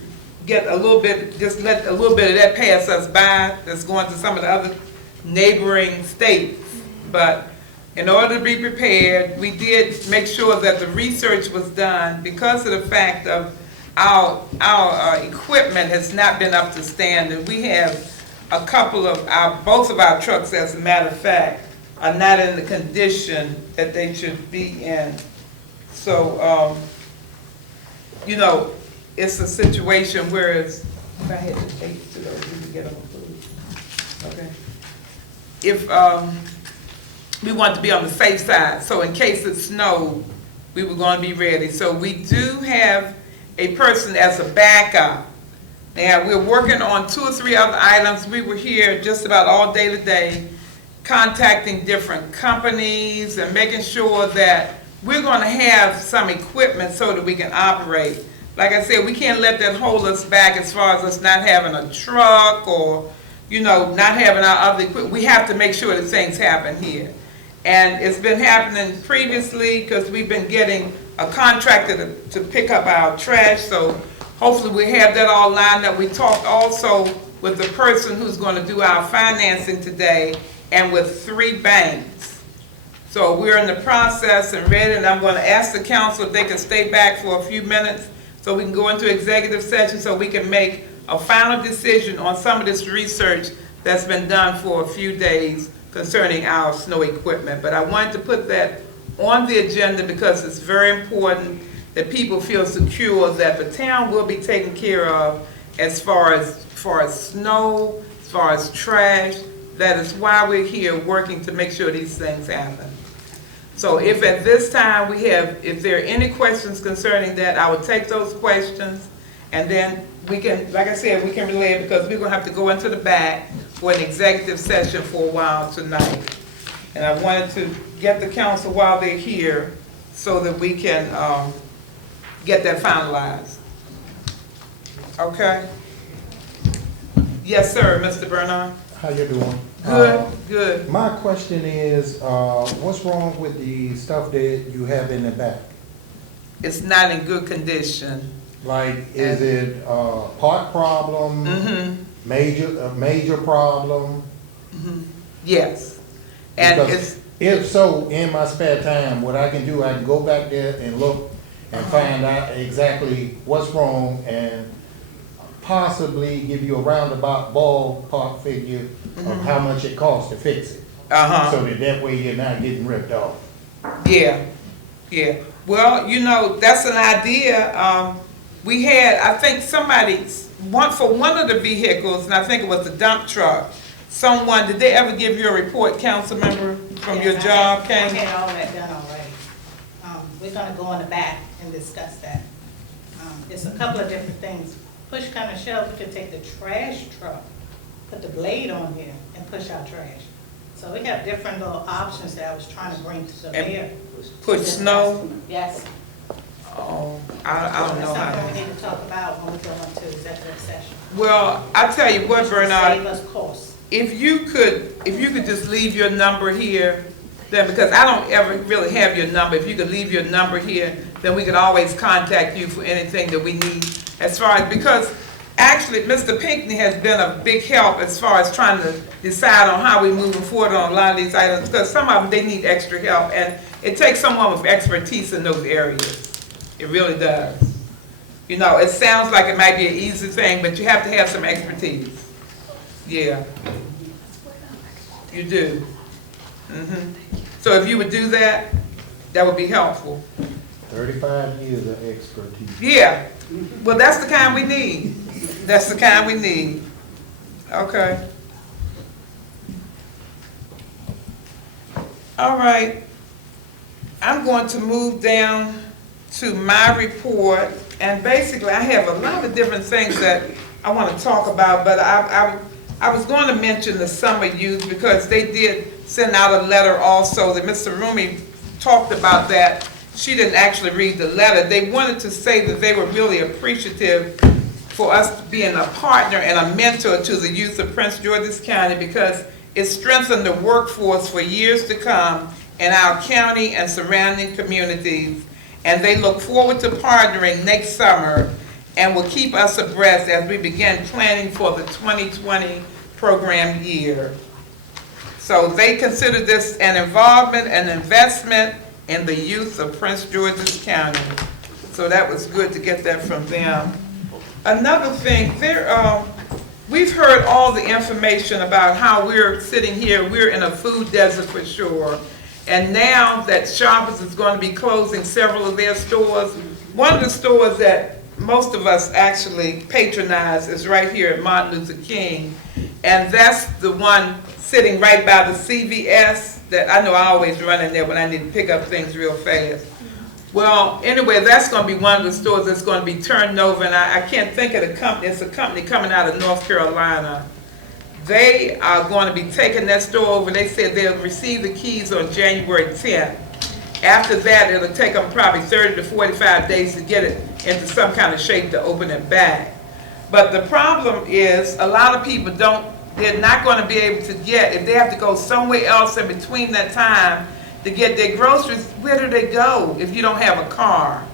get a little bit, just let a little bit of that pass us by that's going to some of the other neighboring states. But in order to be prepared, we did make sure that the research was done because of the fact of our equipment has not been up to standard. We have a couple of both of our trucks, as a matter of fact, are not in the condition that they should be in. So, it's a situation where if I had the tape to those, we could get them approved. Okay. If we want to be on the safe side, so in case it snowed, we were going to be ready. So we do have a person as a backup. Now, we're working on 2 or 3 other items. We were here just about all day today, contacting different companies and making sure that we're going to have some equipment so that we can operate. Like I said, we can't let that hold us back as far as us not having a truck or, not having our other equipment. We have to make sure that things happen here. And it's been happening previously because we've been getting a contractor to pick up our trash. So hopefully we have that all lined up. We talked also with the person who's going to do our financing today and with 3 banks. So we're in the process and ready, and I'm going to ask the council if they can stay back for a few minutes so we can go into executive session so we can make a final decision on some of this research that's been done for a few days concerning our snow equipment. But I wanted to put that on the agenda because it's very important that people feel secure that the town will be taken care of as far as snow, as far as trash. That is why we're here working to make sure these things happen. So if at this time if there are any questions concerning that, I would take those questions, and then we can, like I said, we can relay it because we're going to have to go into the back for an executive session for a while tonight. And I wanted to get the council while they're here so that we can get that finalized. Okay? Yes, sir, Mr. Bernard. How you doing? Good, good. My question is, what's wrong with the stuff that you have in the back? It's not in good condition. Like, is it a part problem? Major problem? Yes. And because if so, in my spare time, what I can do, I can go back there and look and find out exactly what's wrong and possibly give you a roundabout ballpark figure of how much it costs to fix it. So that way you're not getting ripped off. Yeah. Yeah, well, you know, that's an idea. We had, I think for one of the vehicles, and I think it was the dump truck, someone, did they ever give you a report, council member, from your job, I Kane? had all that done already. We're gonna go in the back and discuss that. It's a couple of different things. Push kind of shove, we could take the trash truck, put the blade on here and push our trash. So we have different little options that I was trying to bring to the mayor. Put snow? Yes. Oh, I don't know how That's something to. we need to talk about when we go into executive session. Well, I tell you what, Which will Bernard. save us costs. If you could just leave your number here, then, because I don't ever really have your number, if you could leave your number here, then we could always contact you for anything that we need as far as, because actually, Mr. Pinckney has been a big help as far as trying to decide on how we moving forward on a lot of these items, because some of them, they need extra help, and it takes someone with expertise in those areas. It really does. You know, it sounds like it might be an easy thing, but you have to have some expertise. Yeah. You do. So if you would do that, that would be helpful. 35 years of expertise. Yeah. Well, that's the kind we need. That's the kind we need. Okay. All right. I'm going to move down to my report. And basically, I have a lot of different things that I want to talk about, but I was going to mention the summer youth because they did send out a letter also that Mr. Rumi talked about that. She didn't actually read the letter. They wanted to say that they were really appreciative for us being a partner and a mentor to the youth of Prince George's County because it strengthened the workforce for years to come in our county and surrounding communities. And they look forward to partnering next summer and will keep us abreast as we begin planning for the 2020 program year. So they consider this an involvement, an investment in the youth of Prince George's County. So that was good to get that from them. Another thing, we've heard all the information about how we're sitting here, we're in a food desert for sure. And now that Shoppers is going to be closing several of their stores, one of the stores that most of us actually patronize is right here at Martin Luther King. And that's the one sitting right by the CVS that I know I always run in there when I need to pick up things real fast. Well, anyway, that's going to be one of the stores that's going to be turned over, and I can't think of the company. It's a company coming out of North Carolina. They are going to be taking that store over. They said they'll receive the keys on January 10th. After that, it'll take them probably 30 to 45 days to get it into some kind of shape to open it back. But the problem is a lot of people they're not going to be able to get, if they have to go somewhere else in between that time to get their groceries, where do they go if you don't have a car?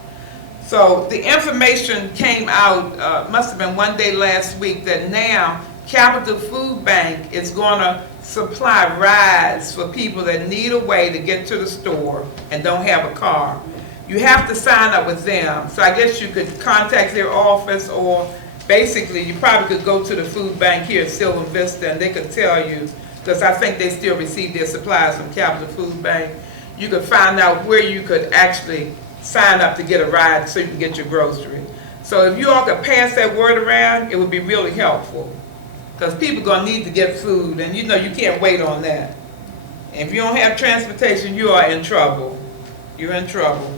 So the information came out, must have been one day last week, that now Capital Food Bank is going to supply rides for people that need a way to get to the store and don't have a car. You have to sign up with them. So I guess you could contact their office, or basically you probably could go to the food bank here at Sylvan Vista and they could tell you, because I think they still receive their supplies from Capital Food Bank. You could find out where you could actually sign up to get a ride so you can get your grocery. So if you all could pass that word around, it would be really helpful. Because people are going to need to get food, and you know you can't wait on that. And if you don't have transportation, you are in trouble. You're in trouble.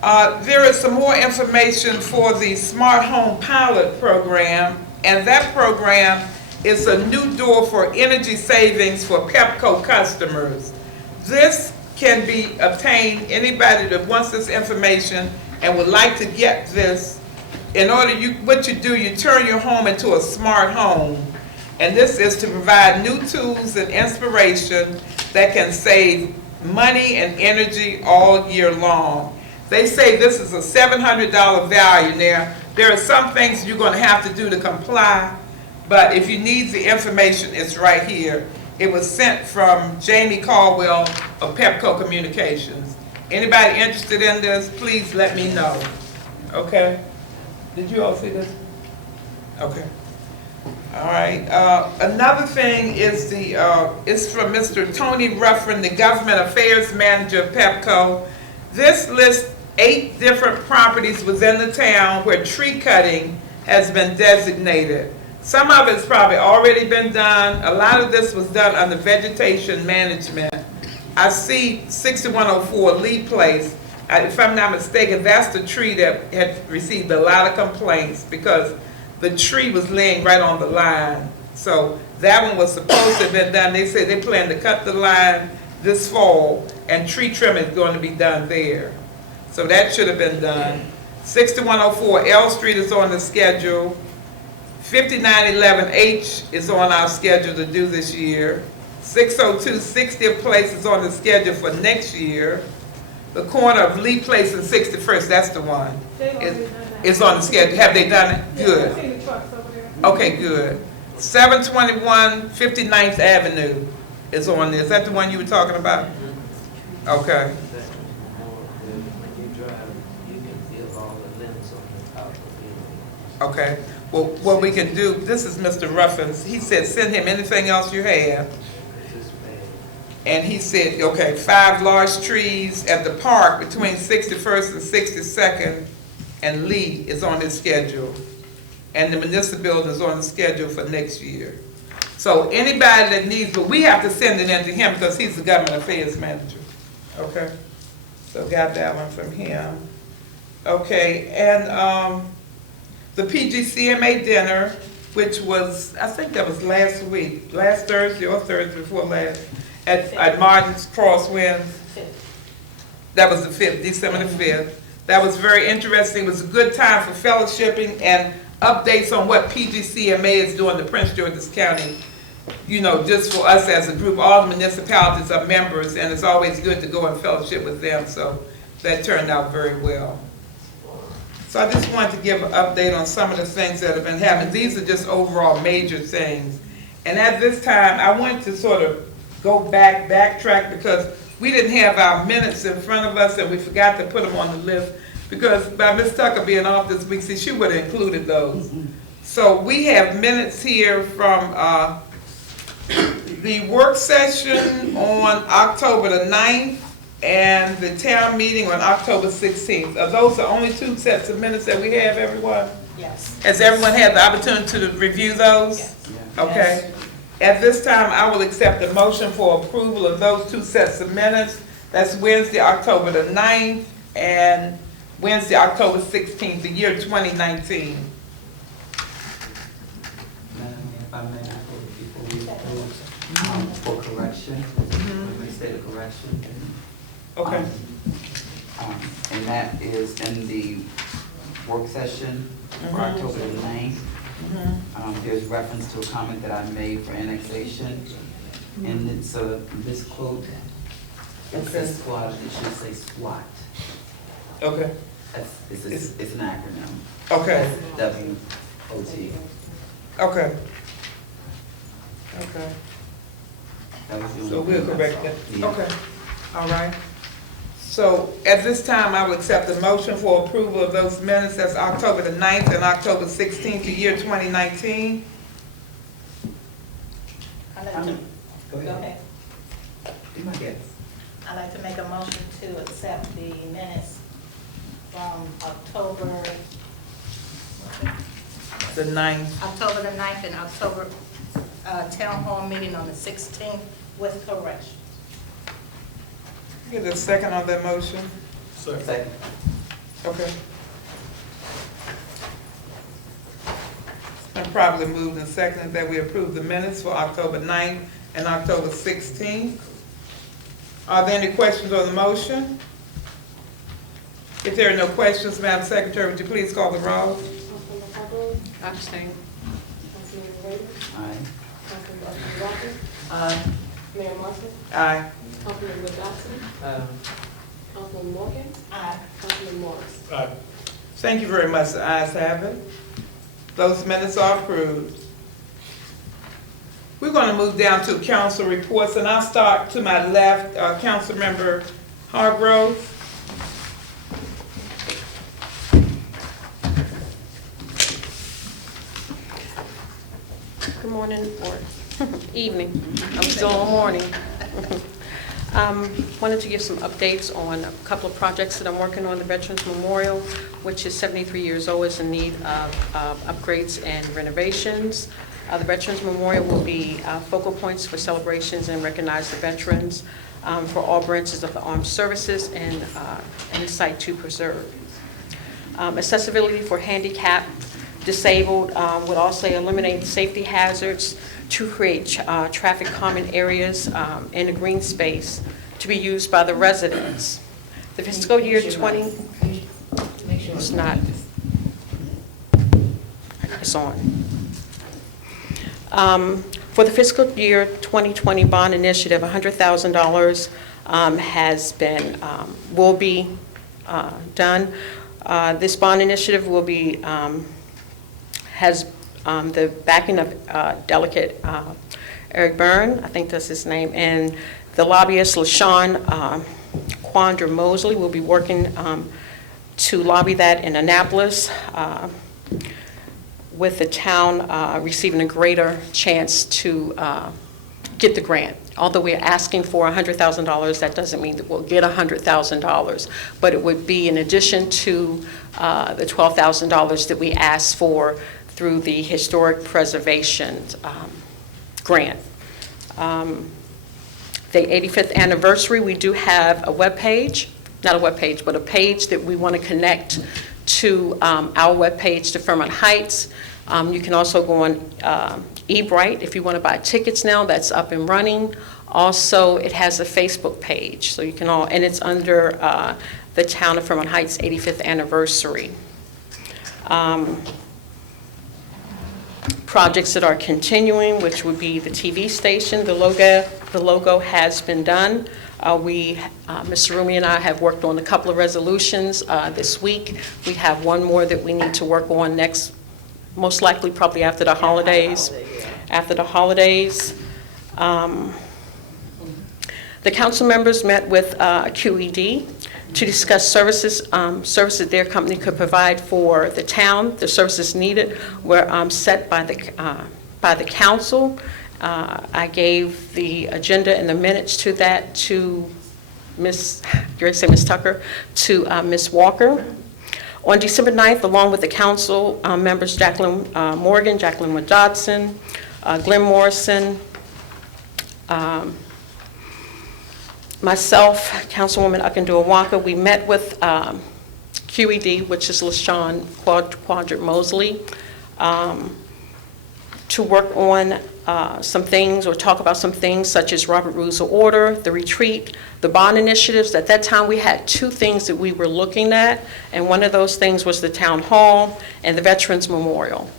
There is some more information for the Smart Home Pilot Program, and that program is a new door for energy savings for Pepco customers. This can be obtained, anybody that wants this information and would like to get this. In order, what you do, you turn your home into a smart home. And this is to provide new tools and inspiration that can save money and energy all year long. They say this is a $700 value. Now, there are some things you're going to have to do to comply, but if you need the information, it's right here. It was sent from Jamie Caldwell of Pepco Communications. Anybody interested in this, please let me know. Okay? Did you all see this? Okay. All right. Another thing is it's from Mr. Tony Ruffin, the Government Affairs Manager of Pepco. This lists 8 different properties within the town where tree cutting has been designated. Some of it's probably already been done. A lot of this was done under vegetation management. I see 6104 Lee Place. If I'm not mistaken, that's the tree that had received a lot of complaints because the tree was laying right on the line. So that one was supposed to have been done. They said they plan to cut the line this fall, and tree trimming is going to be done there. So that should have been done. 6104 L Street is on the schedule. 5911H is on our schedule to do this year. 602 60th Place is on the schedule for next year. The corner of Lee Place and 61st, that's the one. It's on the schedule. Have they done it? Good. I seen the trucks over there. Okay, good. 721 59th Avenue is on there. Is that the one you were talking about? Okay. When you drive, you can feel all the limbs on the top of it. Okay. Well, what we can do, this is Mr. Ruffins. He said send him anything else you have. It's just bad. And he said, okay, 5 large trees at the park between 61st and 62nd and Lee is on his schedule. And the municipal building is on the schedule for next year. So anybody that needs, but we have to send it in to him because he's the government affairs manager. Okay? So got that one from him. Okay, and the PGCMA dinner, which was, I think that was last week, last Thursday or Thursday before last, at Martin's Crosswinds. That was the 5th, December the 5th. That was very interesting. It was a good time for fellowshipping and updates on what PGCMA is doing to Prince George's County. You know, just for us as a group, all the municipalities are members, and it's always good to go and fellowship with them. So that turned out very well. So I just wanted to give an update on some of the things that have been happening. These are just overall major things. And at this time, I wanted to sort of go backtrack because we didn't have our minutes in front of us and we forgot to put them on the list because by Ms. Tucker being off this week, see, she would have included those. So we have minutes here from the work session on October the 9th and the town meeting on October 16th. Are those the only 2 sets of minutes that we have, everyone? Yes. Has everyone had the opportunity to review those? Yes. Okay. At this time, I will accept a motion for approval of those 2 sets of minutes. That's Wednesday, October the 9th and Wednesday, October 16th, the year 2019. Madam Mayor, if I may, before we approve, for correction, let me say the correction. Okay. And that is in the work session for October the 9th. There's reference to a comment that I made for annexation, and it's a misquote. It says squat, it should say SWAT. Okay. It's an acronym. Okay. W-O-T. Okay. Okay. That was the only So we'll thing I correct saw. that. Yeah. Okay. All right. So at this time, I will accept the motion for approval of those minutes. That's October the 9th and October 16th, the year 2019. I'd like to, Go ahead. Do my guess. I'd like to make a motion to accept the minutes from October The 9th. October the 9th and October town hall meeting on the 16th with correction. Get a second on that motion. Second. Okay. It's been probably moved and seconded that we approve the minutes for October 9th and October 16th. Are there any questions on the motion? If there are no questions, Madam Secretary, would you please call the roll? Abstain. Aye. Aye. Mayor Martin? Aye. Councilman Wood Johnson? Councilman Morgan? Aye. Councilman Morris? Aye. Thank you very much. The ayes have it. Those minutes are approved. We're going to move down to council reports, and I'll start to my left, Councilmember Hargrove. Good morning or evening. I'm still in morning. Wanted to give some updates on a couple of projects that I'm working on. The Veterans Memorial, which is 73 years old, is in need of upgrades and renovations. The Veterans Memorial will be focal points for celebrations and recognize the veterans for all branches of the armed services and a site to preserve. Accessibility for handicapped, disabled, would also eliminate safety hazards to create traffic calming areas in a green space to be used by the residents. The fiscal year 20, it's not, it's on. For the fiscal year 2020 bond initiative, $100,000 has been, will be done. This bond initiative will be, has the backing of Delegate Eric Byrne, I think that's his name, and the lobbyist LaShawn Quandra Mosley will be working to lobby that in Annapolis, with the town receiving a greater chance to get the grant. Although we're asking for $100,000, that doesn't mean that we'll get $100,000, but it would be in addition to the $12,000 that we asked for through the Historic Preservation grant. The 85th anniversary, we do have a web page, not a web page, but a page that we want to connect to our web page to Fairmount Heights. You can also go on eBright if you want to buy tickets now. That's up and running. Also, it has a Facebook page, so you can all, and it's under the Town of Fairmount Heights 85th anniversary. Projects that are continuing, which would be the TV station. The logo has been done. Mr. Rumi and I have worked on a couple of resolutions this week. We have one more that we need to work on next, most likely probably after the holidays. After the holidays. The council members met with QED to discuss services their company could provide for the town. The services needed were set by the council. I gave the agenda and the minutes to that to Ms. Tucker, to Ms. Walker. On December 9th, along with the council members, Jacqueline Morgan, Jacqueline Wood Dodson, Glenn Morrison, myself, Councilwoman Akindua-Waka, we met with QED, which is LaShawn Quandra Mosley, to work on some things or talk about some things such as Robert Rules of Order, the retreat, the bond initiatives. At that time, we had two things that we were looking at, and one of those things was the town hall and the Veterans Memorial.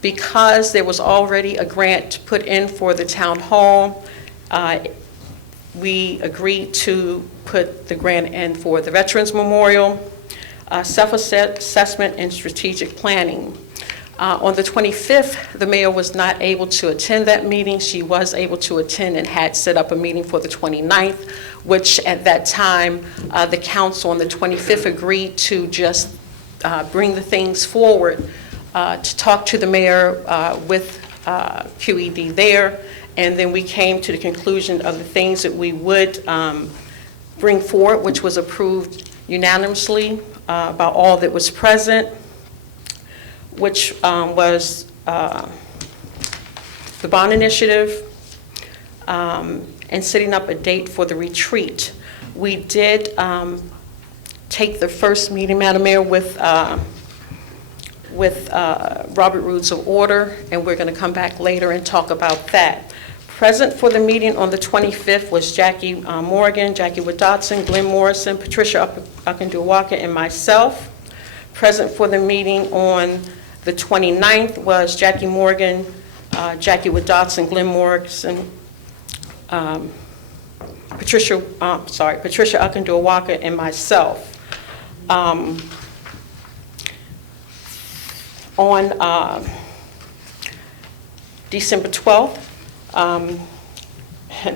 Because there was already a grant put in for the town hall, we agreed to put the grant in for the Veterans Memorial, self-assessment and strategic planning. On the 25th, the mayor was not able to attend that meeting. She was able to attend and had set up a meeting for the 29th, which at that time, the council on the 25th agreed to just bring the things forward to talk to the mayor with QED there. And then we came to the conclusion of the things that we would bring forward, which was approved unanimously by all that was present, which was the bond initiative and setting up a date for the retreat. We did take the first meeting, Madam Mayor, with Robert Rules of Order, and we're going to come back later and talk about that. Present for the meeting on the 25th was Jackie Morgan, Jackie Wood Dodson, Glenn Morrison, Patricia Akindua-Waka, and myself. Present for the meeting on the 29th was Jackie Morgan, Jackie Wood Dodson, Glenn Morrison, Patricia Akindua-Waka, and myself. On December 12th,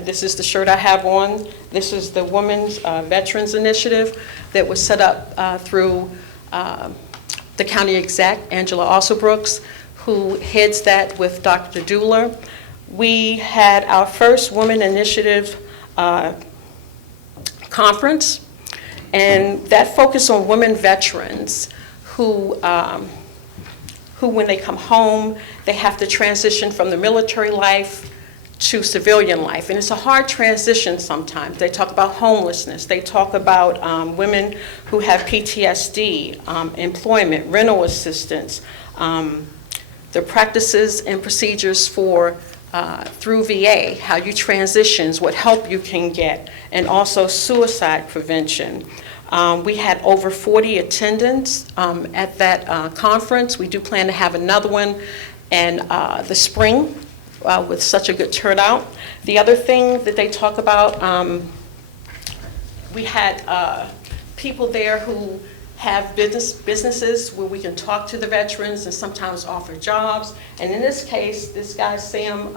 this is the shirt I have on. This is the Women's Veterans Initiative that was set up through the county exec, Angela Alsobrooks, who heads that with Dr. Dula. We had our first women initiative conference, and that focused on women veterans who, when they come home, they have to transition from the military life to civilian life. And it's a hard transition sometimes. They talk about homelessness. They talk about women who have PTSD, employment, rental assistance, the practices and procedures for through VA, how you transitions, what help you can get, and also suicide prevention. We had over 40 attendants at that conference. We do plan to have another one in the spring with such a good turnout. The other thing that they talk about, we had people there who have businesses where we can talk to the veterans and sometimes offer jobs. And in this case, this guy, Sam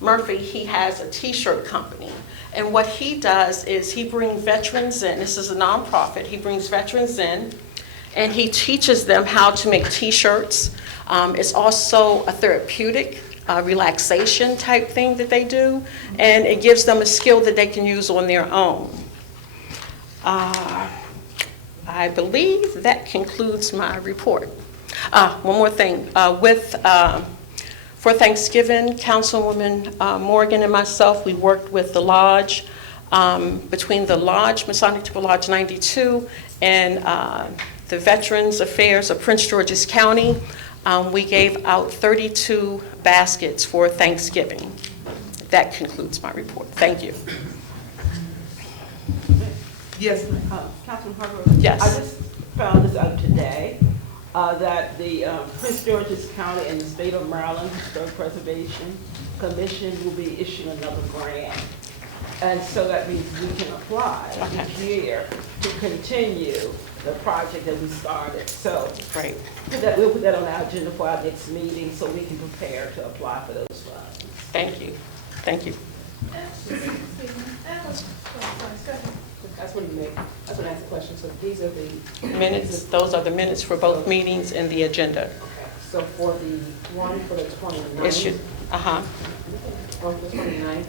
Murphy, he has a t-shirt company. And what he does is he brings veterans in. This is a nonprofit. He brings veterans in, and he teaches them how to make t-shirts. It's also a therapeutic relaxation type thing that they do, and it gives them a skill that they can use on their own. I believe that concludes my report. One more thing. For Thanksgiving, Councilwoman Morgan and myself, we worked with the lodge, between the lodge, Masonic Temple Lodge 92, and the Veterans Affairs of Prince George's County. We gave out 32 baskets for Thanksgiving. That concludes my report. Thank you. Yes. Councilman Harper? Yes. I just found this out today, that the Prince George's County and the State of Maryland Historic Preservation Commission will be issuing another grant. And so that means we can apply each year to continue the project that we started. So right. We'll put that on our agenda for our next meeting so we can prepare to apply for those funds. Thank you. Thank you. That's when you make, that's when I ask the question. So these are the minutes. Those are the minutes for both meetings and the agenda. Okay. So for the one for the 29th. Issued. One for the 29th.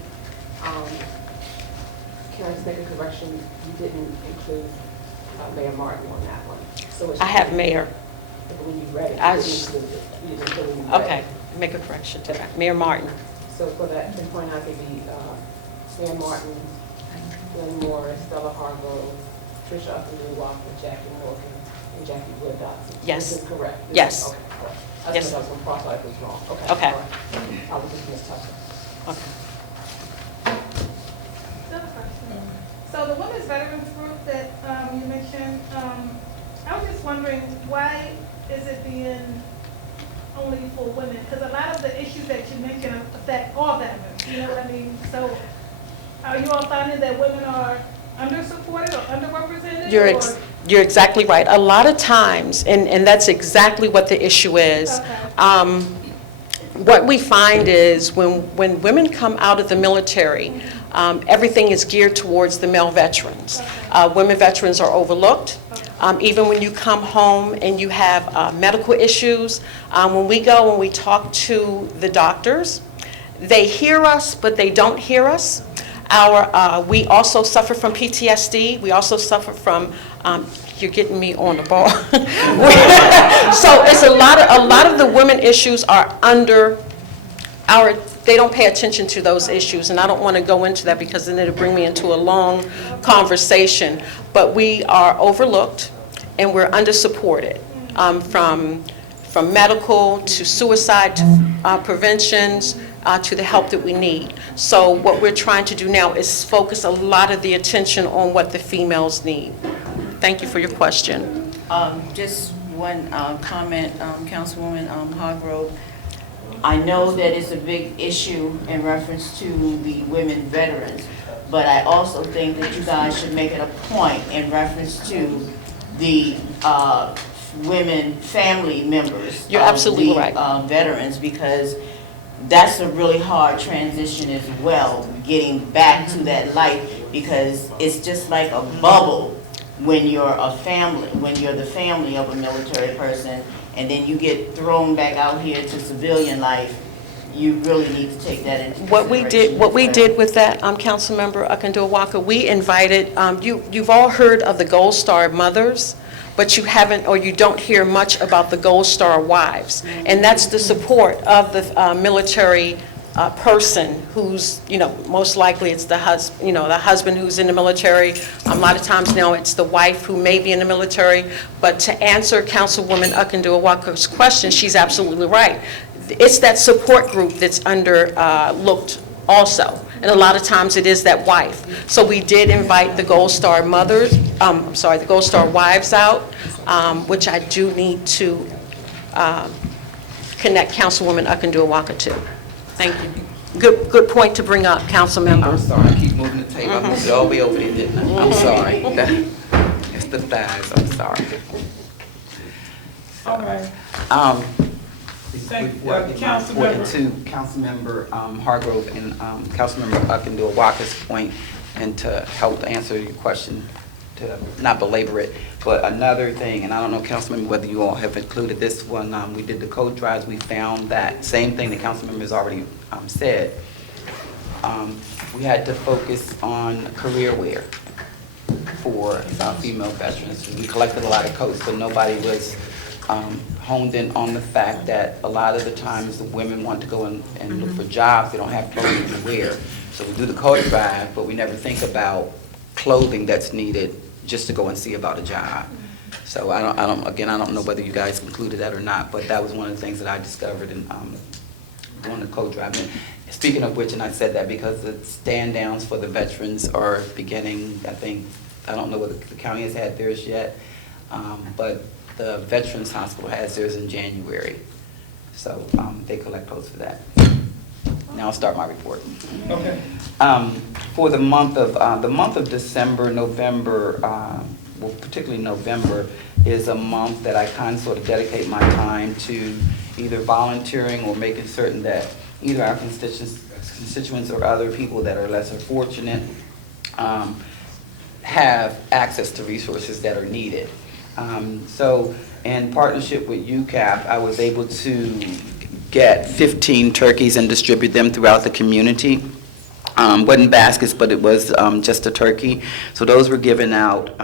Can I just make a correction? You didn't include Mayor Martin on that one. So it's I have Mayor. When you read it, I you didn't include it. You didn't include it. Okay. Make a correction to that. Mayor Martin. So for that, the 29th would be Mayor Martin, Glenn Moore, Stella Hargrove, Tricia Upton Walker, Jackie Morgan, and Jackie Wood Dodson. Yes. This is correct? Yes. Okay, correct. I Yes. thought I was going to cross out if it was wrong. Okay. Okay. all right. I was just mistouching. Okay. Another question. So the women's veterans group that you mentioned, I was just wondering, why is it being only for women? Because a lot of the issues that you mentioned affect all veterans, you know what I mean? So are you all finding that women are under-supported or underrepresented? You're exactly right. A lot of times, and that's exactly what the issue is. Okay. What we find is when women come out of the military, everything is geared towards the male veterans. Women veterans are overlooked. Even when you come home and you have medical issues, when we go and we talk to the doctors, they hear us, but they don't hear us. We also suffer from PTSD. We also suffer from, you're getting me on the ball. So it's a lot of the women issues are under they don't pay attention to those issues, and I don't want to go into that because then it'll bring me into a long conversation. But we are overlooked and we're under-supported, from medical to suicide to preventions, to the help that we need. So what we're trying to do now is focus a lot of the attention on what the females need. Thank you for your question. Just one comment, Councilwoman Hargrove. I know that it's a big issue in reference to the women veterans, but I also think that you guys should make it a point in reference to the women family members. You're absolutely right. Veterans, because that's a really hard transition as well, getting back to that life, because it's just like a bubble when you're the family of a military person, and then you get thrown back out here to civilian life. you really need to take that into What we consideration. did with that, Councilmember Akinduawaka, we invited, you've all heard of the Gold Star mothers, but you haven't, or you don't hear much about the Gold Star wives. And that's the support of the military person who's, most likely it's the husband who's in the military. A lot of times now it's the wife who may be in the military. But to answer Councilwoman Akinduawaka's question, she's absolutely right. It's that support group that's underlooked also. And a lot of times it is that wife. So we did invite the Gold Star mothers, the Gold Star wives out, which I do need to connect Councilwoman Akinduawaka to. Thank you. Good point to bring up, Councilmember. I'm sorry, I keep moving the table. I moved it all the way over there, didn't I? I'm sorry. It's the thighs, I'm sorry. All right. Before I get my report into Councilmember Hargrove and Councilmember Akinduawaka's point, and to help answer your question, to not belabor it, but another thing, and I don't know, Councilmember, whether you all have included this one, we did the code drives, we found that same thing the Councilmember has already said. We had to focus on career wear for female veterans. We collected a lot of codes, but nobody was honed in on the fact that a lot of the times the women want to go and look for jobs, they don't have clothing to wear. So we do the code drive, but we never think about clothing that's needed just to go and see about a job. So I don't know whether you guys included that or not, but that was one of the things that I discovered in doing the code drive. And speaking of which, and I said that because the stand downs for the veterans are beginning, I don't know whether the county has had theirs yet, but the Veterans Hospital has theirs in January. So they collect codes for that. Now I'll start my report. Okay. For the month of December, November, well, particularly November, is a month that I kind of sort of dedicate my time to either volunteering or making certain that either our constituents or other people that are lesser fortunate have access to resources that are needed. So in partnership with UCAP, I was able to get 15 turkeys and distribute them throughout the community. Wasn't baskets, but it was just a turkey. So those were given out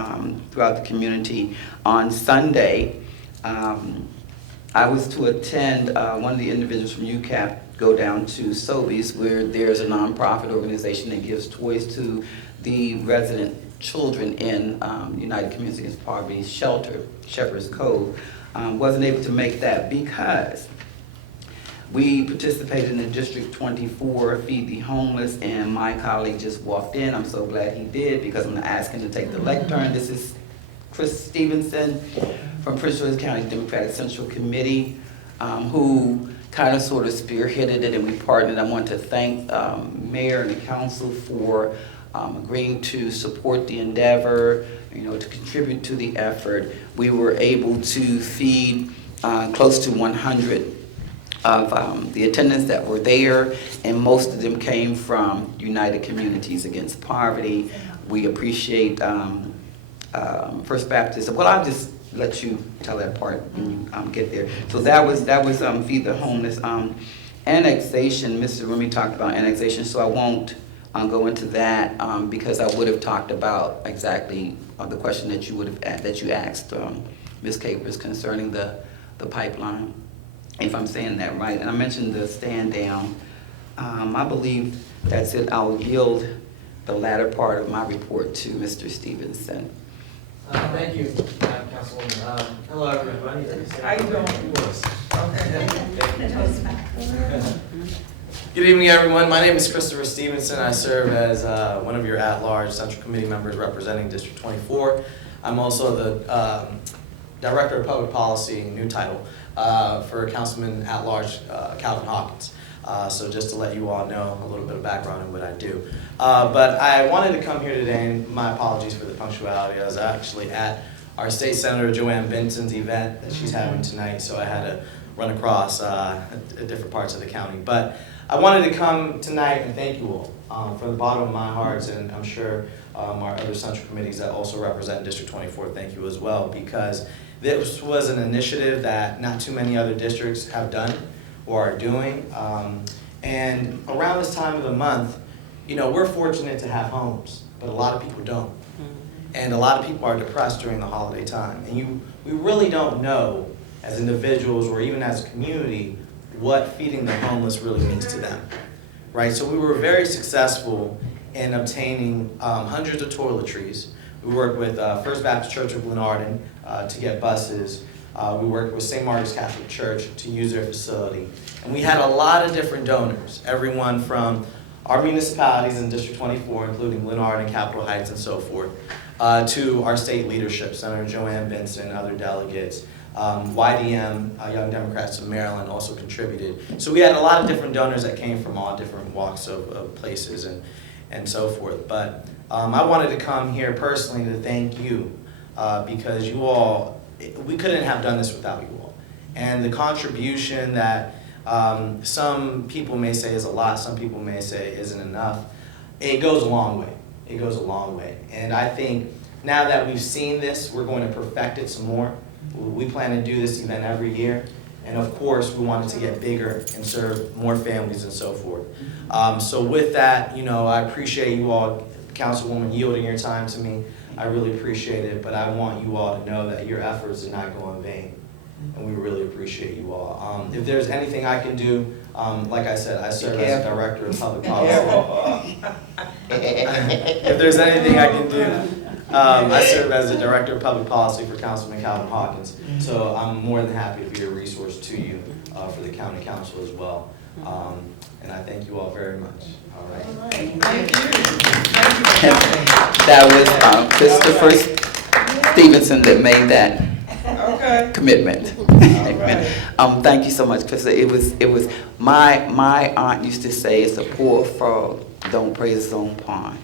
throughout the community. On Sunday, I was to attend one of the individuals from UCAP go down to Sobeys, where there's a nonprofit organization that gives toys to the resident children in United Communities Against Poverty shelter, Shepherd's Cove. Wasn't able to make that because we participated in the District 24 Feed the Homeless, and my colleague just walked in. I'm so glad he did, because I'm going to ask him to take the lectern. This is Chris Stevenson from Prince George's County Democratic Central Committee, who kind of sort of spearheaded it, and we partnered. I want to thank Mayor and the Council for agreeing to support the endeavor, to contribute to the effort. We were able to feed close to 100 of the attendants that were there, and most of them came from United Communities Against Poverty. We appreciate First Baptist. Well, I'll just let you tell that part when you get there. So that was Feed the Homeless. Annexation, Mr. Rumi talked about annexation, so I won't go into that because I would have talked about exactly the question that you asked Ms. Capers concerning the pipeline, if I'm saying that right. And I mentioned the stand down. I believe that's it. I'll yield the latter part of my report to Mr. Stevenson. Thank you, Councilwoman. Hello, everybody. How you doing? Good evening, everyone. My name is Christopher Stevenson. I serve as one of your at-large Central Committee members representing District 24. I'm also the Director of Public Policy, new title, for Councilman at-large Calvin Hawkins. So just to let you all know a little bit of background on what I do. But I wanted to come here today, and my apologies for the punctuality. I was actually at our State Senator Joanne Benson's event that she's having tonight, so I had to run across different parts of the county. But I wanted to come tonight and thank you all from the bottom of my heart, and I'm sure our other central committees that also represent District 24 thank you as well, because this was an initiative that not too many other districts have done, or are doing. And around this time of the month, you know, we're fortunate to have homes, but a lot of people don't. And a lot of people are depressed during the holiday time. And we really don't know, as individuals or even as a community, what feeding the homeless really means to them, right? So we were very successful in obtaining hundreds of toiletries. We worked with First Baptist Church of Glenarden to get buses. We worked with St. Margaret's Catholic Church to use their facility. And we had a lot of different donors, everyone from our municipalities in District 24, including Glenarden, Capitol Heights, and so forth, to our state leadership, Senator Joanne Benson, other delegates. YDM, Young Democrats of Maryland, also contributed. So we had a lot of different donors that came from all different walks of places and so forth. But I wanted to come here personally to thank you because you all, we couldn't have done this without you all. And the contribution that some people may say is a lot, some people may say isn't enough, it goes a long way. It goes a long way. And I think now that we've seen this, we're going to perfect it some more. We plan to do this event every year. And of course, we want it to get bigger and serve more families and so forth. So with that, you know, I appreciate you all, Councilwoman, yielding your time to me. I really appreciate it, but I want you all to know that your efforts did not go in vain. And we really appreciate you all. If there's anything I can do, like I said, I serve as a Director of Public Policy. If there's anything I can do, I serve as the Director of Public Policy for Councilman Calvin Hawkins. So I'm more than happy to be a resource to you for the County Council as well. And I thank you all very much. All right. Thank you. That was Christopher Stevenson that made that commitment. Thank you so much, Chris. It was my aunt used to say, "It's a poor frog don't praise his own pond."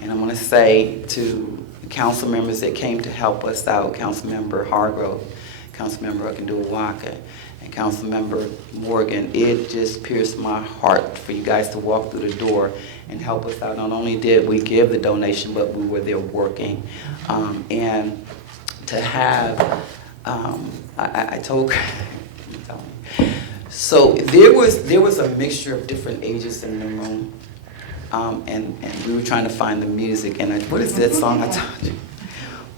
And I'm going to say to the council members that came to help us out, Councilmember Hargrove, Councilmember Walker, and Councilmember Morgan, it just pierced my heart for you guys to walk through the door and help us out. Not only did we give the donation, but we were there working. And to have, I told, so there was a mixture of different ages in the room. And we were trying to find the music, and what is that song I told you?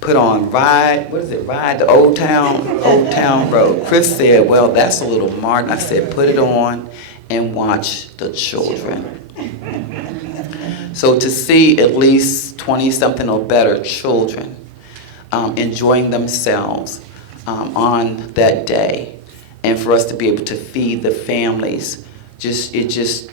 Put on Ride, what is it, Ride the Old Town Road. Chris said, well, that's a little Martin. I said, put it on and watch the children. So to see at least 20-something or better children enjoying themselves on that day, and for us to be able to feed the families, it just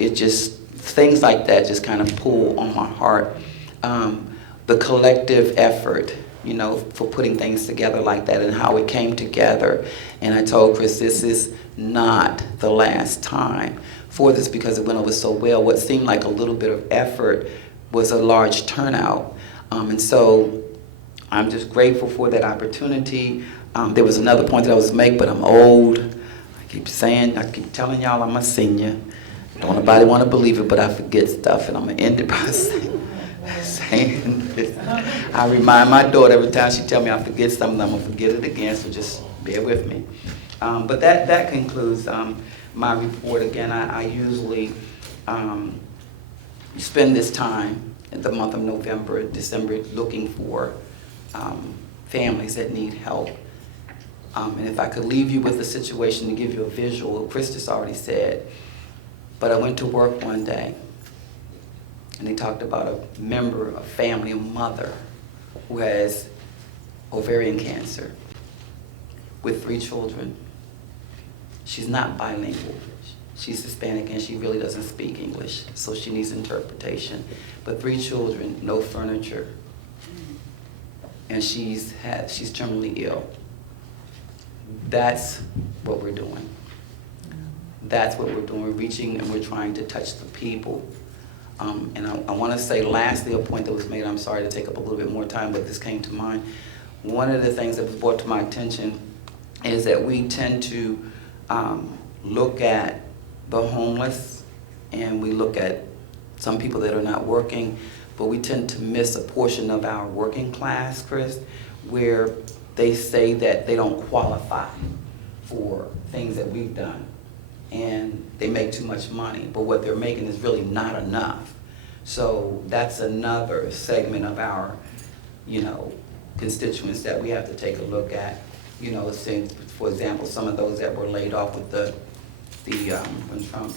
things like that just kind of pull on my heart. The collective effort, you know, for putting things together like that and how it came together. And I told Chris, this is not the last time for this because it went over so well. What seemed like a little bit of effort was a large turnout. And so I'm just grateful for that opportunity. There was another point that I was making, but I'm old. I keep telling y'all I'm a senior. Don't nobody want to believe it, but I forget stuff, and I'm going to end it by saying this. I remind my daughter every time she tells me I forget something, I'm going to forget it again, so just bear with me. But that concludes my report. Again, I usually spend this time in the month of November, December, looking for families that need help. And if I could leave you with a situation to give you a visual, Chris just already said, but I went to work one day, and they talked about a member, a family, a mother, who has ovarian cancer with 3 children. She's not bilingual. She's Hispanic, and she really doesn't speak English, so she needs interpretation. But 3 children, no furniture, and she's terminally ill. That's what we're doing. That's what we're doing. We're reaching and we're trying to touch the people. And I want to say lastly a point that was made. I'm sorry to take up a little bit more time, but this came to mind. One of the things that was brought to my attention is that we tend to look at the homeless, and we look at some people that are not working, but we tend to miss a portion of our working class, Chris, where they say that they don't qualify for things that we've done. and they make too much money, but what they're making is really not enough. So that's another segment of our, constituents that we have to take a look at. Since, for example, some of those that were laid off with when Trump,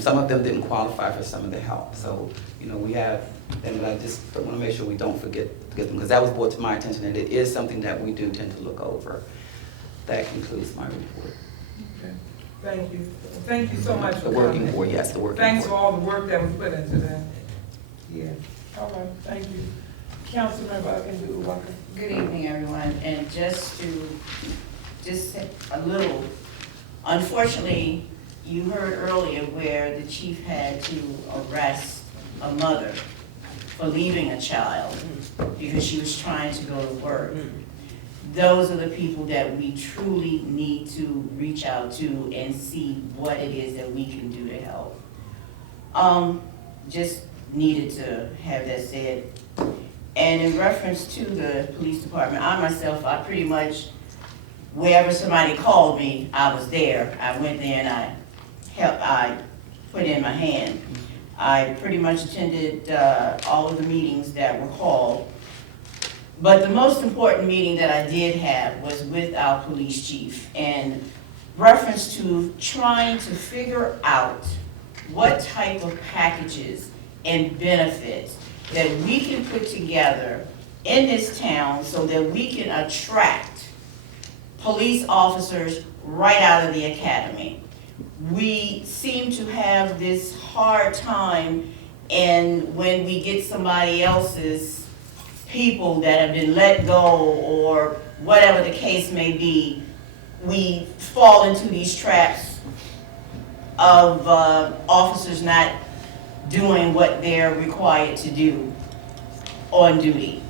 some of them didn't qualify for some of the help. So, we have, and I just want to make sure we don't forget them, because that was brought to my attention, and it is something that we do tend to look over. That concludes my report. Okay. Thank you. Thank you so much for The working coming. board, yes, the working board. Thanks for all the work that was put into that. Yeah. All right, thank you. Councilmember Walker. Good evening, everyone, and just a little, unfortunately, you heard earlier where the chief had to arrest a mother for leaving a child because she was trying to go to work. Those are the people that we truly need to reach out to and see what it is that we can do to help. Just needed to have that said. And in reference to the police department, I pretty much, wherever somebody called me, I was there. I went there and I put in my hand. I pretty much attended all of the meetings that were called. But the most important meeting that I did have was with our police chief, and reference to trying to figure out what type of packages and benefits that we can put together in this town so that we can attract police officers right out of the academy. We seem to have this hard time, and when we get somebody else's people that have been let go or whatever the case may be, we fall into these traps of officers not doing what they're required to do on duty.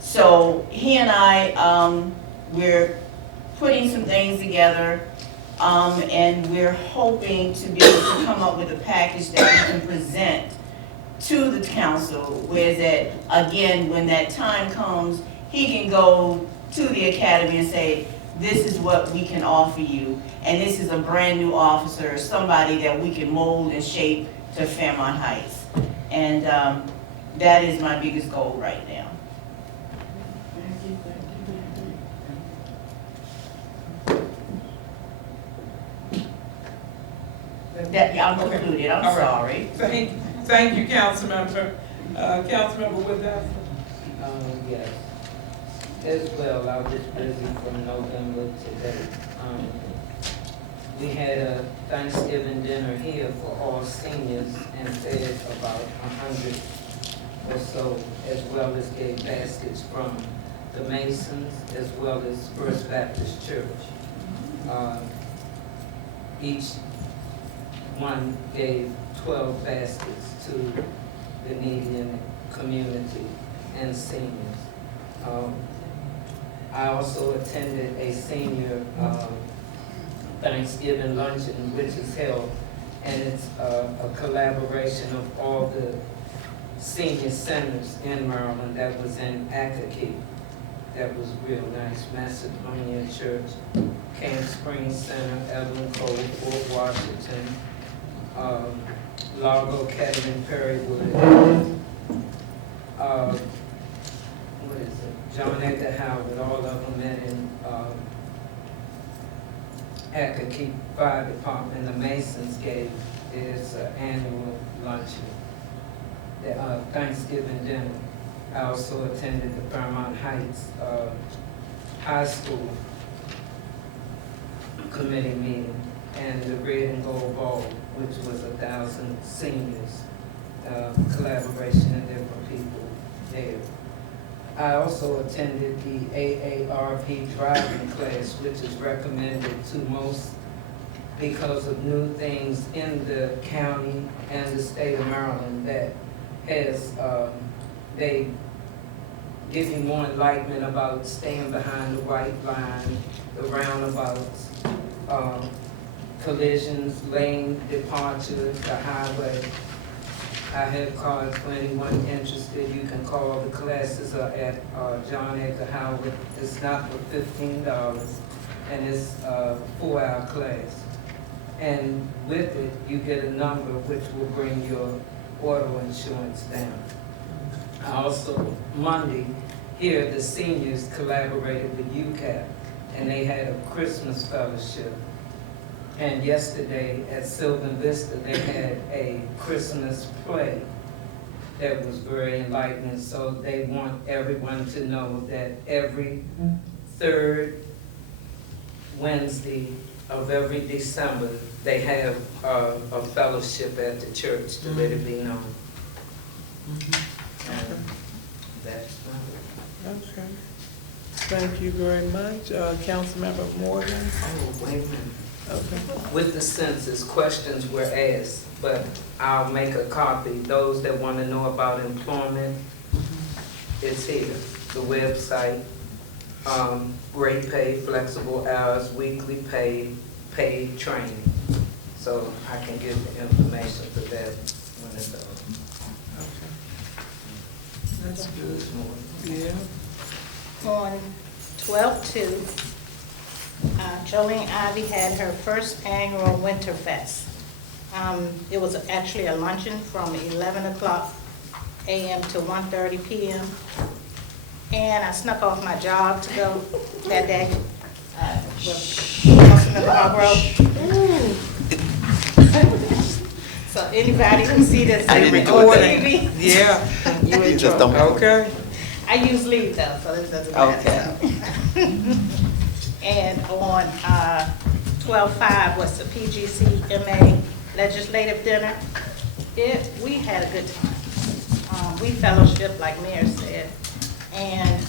So he and I, we're putting some things together, and we're hoping to be able to come up with a package that we can present to the council, where that, again, when that time comes, he can go to the academy and say, this is what we can offer you, and this is a brand new officer, somebody that we can mold and shape to Fairmount Heights. And that is my biggest goal right now. I'm concluded, I'm sorry. Thank you, Councilmember. Councilmember Woodhouse. Yes. As well, I was just busy from November today. We had a Thanksgiving dinner here for all seniors and fed about 100 or so, as well as gave baskets from the Masons, as well as First Baptist Church. Each one gave 12 baskets to the needy in the community and seniors. I also attended a senior Thanksgiving luncheon, which is held, and it's a collaboration of all the senior centers in Maryland. That was in Akakeek. That was real nice. Macedonia Church, Camp Springs Center, Evelyn Cove, Fort Washington, Largo, Kettering, Perrywood, what is it? John Edgar Howard, all of them met in Akakeek Fire Department. The Masons gave this annual luncheon, the Thanksgiving dinner. I also attended the Fairmount Heights High School committee meeting and the Red and Gold Ball, which was 1,000 seniors, collaboration of different people there. I also attended the AARP driving class, which is recommended to most because of new things in the county and the state of Maryland that has, they give you more enlightenment about staying behind the white line, the roundabouts, collisions, lane departures, the highway. I have cards for anyone interested. You can call. The classes are at John Edgar Howard. It's not for $15, and it's a 4-hour class. And with it, you get a number which will bring your auto insurance down. Also, Monday, here, the seniors collaborated with UCAP, and they had a Christmas fellowship. And yesterday at Sylvan Vista, they had a Christmas play that was very enlightening. So they want everyone to know that every third Wednesday of every December, they have a fellowship at the church to let it be known. And that's my Okay. Thank you very much. Councilmember Morgan? Oh, wait a minute. Okay. With the census, questions were asked, but I'll make a copy. Those that want to know about employment, it's here, the website, rate pay, flexible hours, weekly pay, paid training. So I can give the information for that when it's over. Okay. That's good. Yeah. On 12/2, Jolene Ivy had her first annual Winter Fest. It was actually a luncheon from 11 o'clock a.m. to 1:30 p.m. And I snuck off my job to go that day with Councilmember Hargrove. So anybody who see this on TV, Yeah. You just don't. Okay. I use leave though, so this doesn't matter. Okay. And on 12/5 was the PGCMA legislative dinner. We had a good time. We fellowship, like Mayor said, and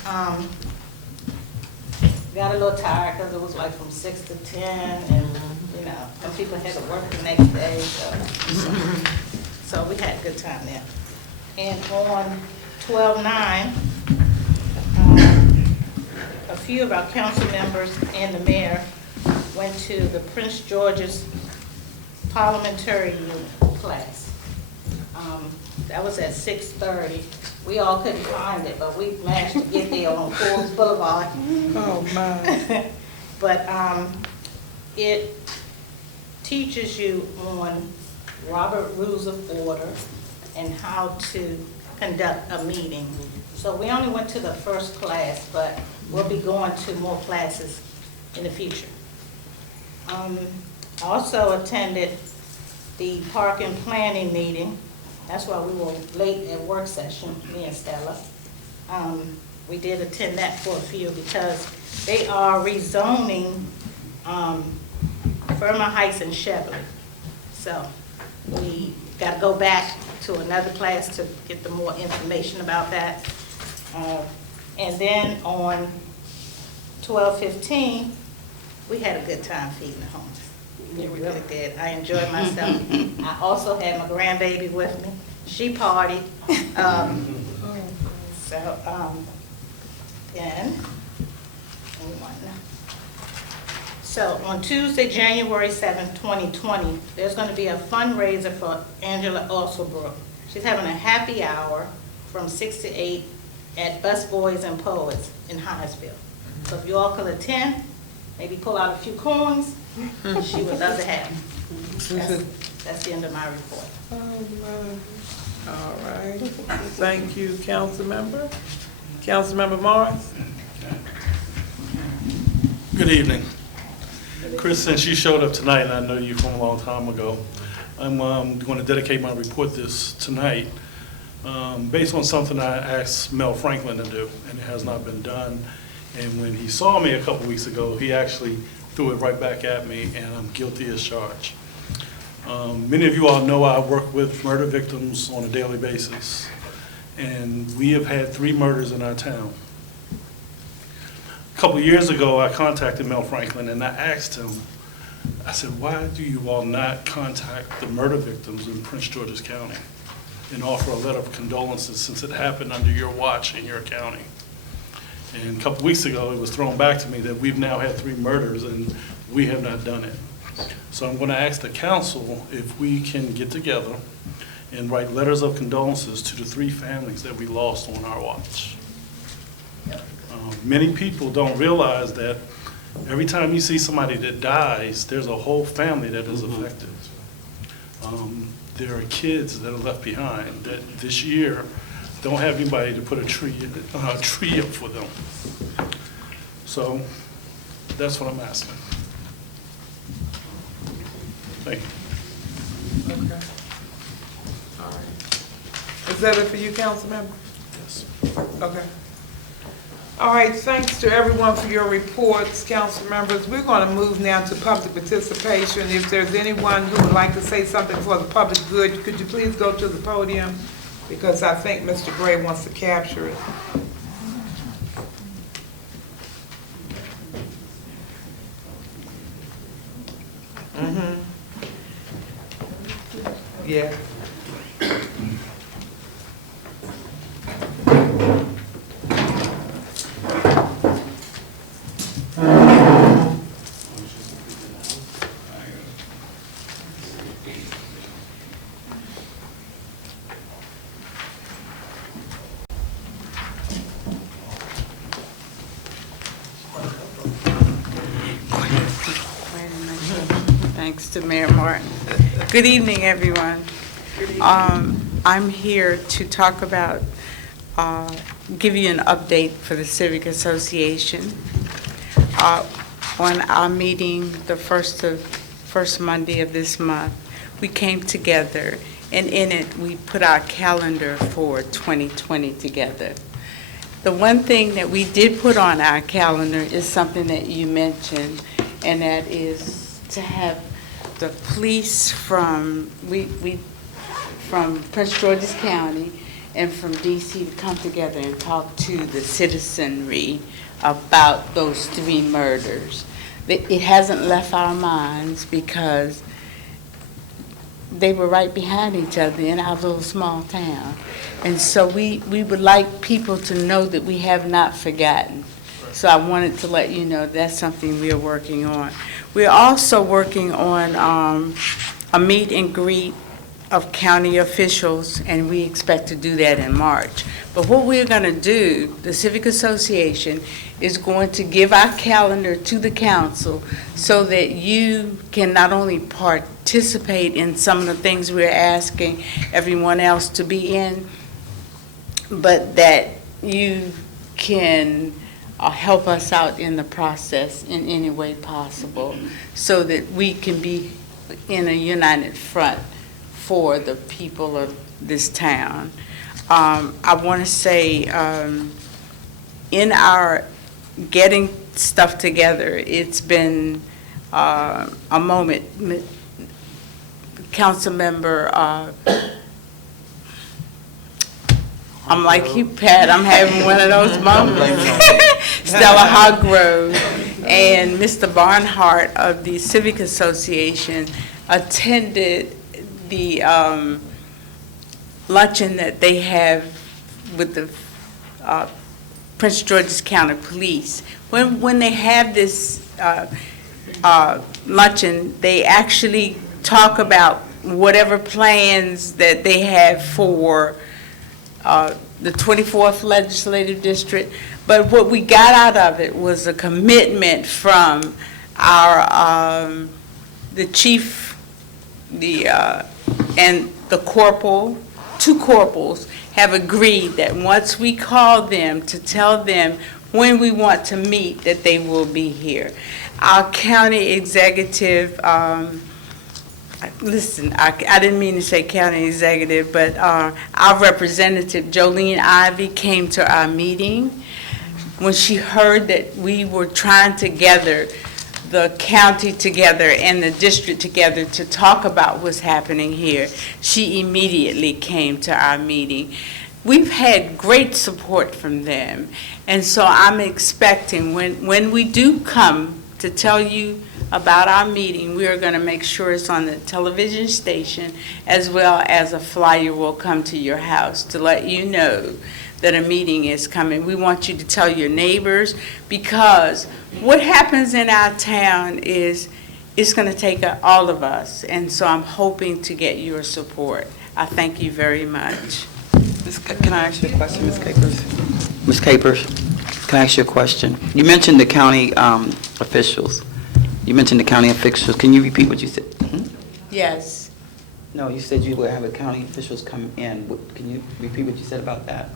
got a little tired because it was like from 6 to 10, and you know, and people had to work the next day, so we had a good time there. And on 12/9, a few of our council members and the mayor went to the Prince George's Parliamentary Unit class. That was at 6:30. We all couldn't find it, but we managed to get there on Forbes Boulevard. Oh, my. But it teaches you on Robert Rules of Order and how to conduct a meeting. So we only went to the first class, but we'll be going to more classes in the future. I also attended the park and planning meeting. That's why we were late at work session, me and Stella. We did attend that for a few because they are rezoning Fairmount Heights and Cheverly. So we got to go back to another class to get the more information about that. And then on 12/15, we had a good time feeding the homeless. We really did. I enjoyed myself. I also had my grandbaby with me. She partied. So on Tuesday, January 7th, 2020, there's going to be a fundraiser for Angela Alsobrook. She's having a happy hour from 6 to 8 at Bus Boys and Poets in Hyattsville. So if you all could attend, maybe pull out a few coins, she would love to have them. That's the end of my report. All right. Thank you, Councilmember. Councilmember Morris? Good evening. Chris, since you showed up tonight, and I know you from a long time ago, I'm going to dedicate my report this tonight based on something I asked Mel Franklin to do, and it has not been done. And when he saw me a couple weeks ago, he actually threw it right back at me, and I'm guilty as charged. Many of you all know I work with murder victims on a daily basis, and we have had 3 murders in our town. A couple of years ago, I contacted Mel Franklin, and I asked him, I said, why do you all not contact the murder victims in Prince George's County and offer a letter of condolences since it happened under your watch in your county? And a couple of weeks ago, it was thrown back to me that we've now had 3 murders and we have not done it. So I'm going to ask the council if we can get together and write letters of condolences to the 3 families that we lost on our watch. Many people don't realize that Every time you see somebody that dies, there's a whole family that is affected. There are kids that are left behind that this year don't have anybody to put a tree up for them. So that's what I'm asking. Thank you. Okay. All right. Is that it for you, Councilmember? Yes. Okay. All right, thanks to everyone for your reports, council members. We're going to move now to public participation. If there's anyone who would like to say something for the public good, could you please go to the podium? Because I think Mr. Gray wants to capture it. Yeah. Thanks to Mayor Martin. Good evening, everyone. I'm here to talk about, give you an update for the Civic Association. On our meeting, the first Monday of this month, we came together, and in it, we put our calendar for 2020 together. The one thing that we did put on our calendar is something that you mentioned, and that is to have the police from Prince George's County and from DC to come together and talk to the citizenry about those 3 murders. It hasn't left our minds because they were right behind each other in our little small town. And so we would like people to know that we have not forgotten. So I wanted to let you know that's something we are working on. We're also working on a meet and greet of county officials, and we expect to do that in March. But what we're going to do, the Civic Association, is going to give our calendar to the council so that you can not only participate in some of the things we're asking everyone else to be in, but that you can help us out in the process in any way possible so that we can be in a united front for the people of this town. I want to say in our getting stuff together, it's been a moment. Council member, I'm like you, Pat, I'm having one of those moments. Stella Hoggrove and Mr. Barnhart of the Civic Association attended the luncheon that they have with the Prince George's County Police. When they have this luncheon, they actually talk about whatever plans that they have for the 24th Legislative District. But what we got out of it was a commitment from our the chief, and the corporal. 2 corporals have agreed that once we call them to tell them when we want to meet, that they will be here. Our county executive, listen, I didn't mean to say county executive, but our representative, Jolene Ivy, came to our meeting. When she heard that we were trying to gather the county together and the district together to talk about what's happening here, she immediately came to our meeting. We've had great support from them, and so I'm expecting when we do come to tell you about our meeting, we are going to make sure it's on the television station, as well as a flyer will come to your house to let you know that a meeting is coming. We want you to tell your neighbors, because what happens in our town is it's going to take all of us, and so I'm hoping to get your support. I thank you very much. Can I ask you a question, Ms. Capers? Ms. Capers? Can I ask you a question? You mentioned the county officials. You mentioned the county officials. Can you repeat what you said? Yes. No, you said you would have the county officials come in. Can you repeat what you said about that?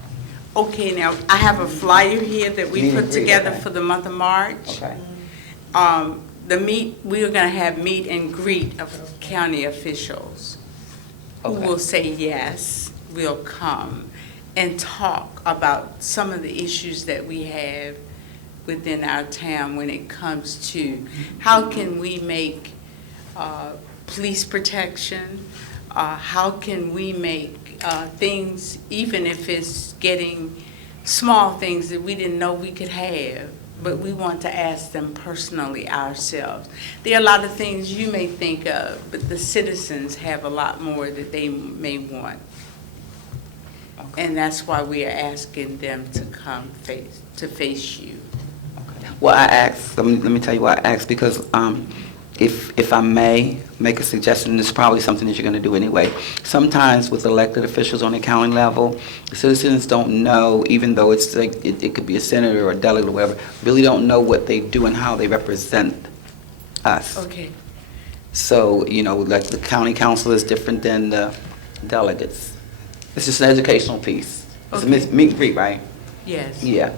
Okay, now, I have a flyer here that we Meet and put greet, together okay. for the month of March. Okay. We are gonna have meet and greet of county officials who Okay. will say yes, will come and talk about some of the issues that we have within our town when it comes to how can we make police protection, how can we make things, even if it's getting small things that we didn't know we could have, but we want to ask them personally ourselves. There are a lot of things you may think of, but the citizens have a lot more that they may want. And that's why we are asking them to come face you. Well, I asked, let me tell you why I asked, because if I may make a suggestion, this is probably something that you're going to do anyway. Sometimes with elected officials on the county level, citizens don't know, even though it's like, it could be a senator or a delegate or whatever, really don't know what they do and how they represent us. Okay. So, you know, like the county council is different than the delegates. It's just an educational piece. It's a meet and greet, right? Yes. Yeah.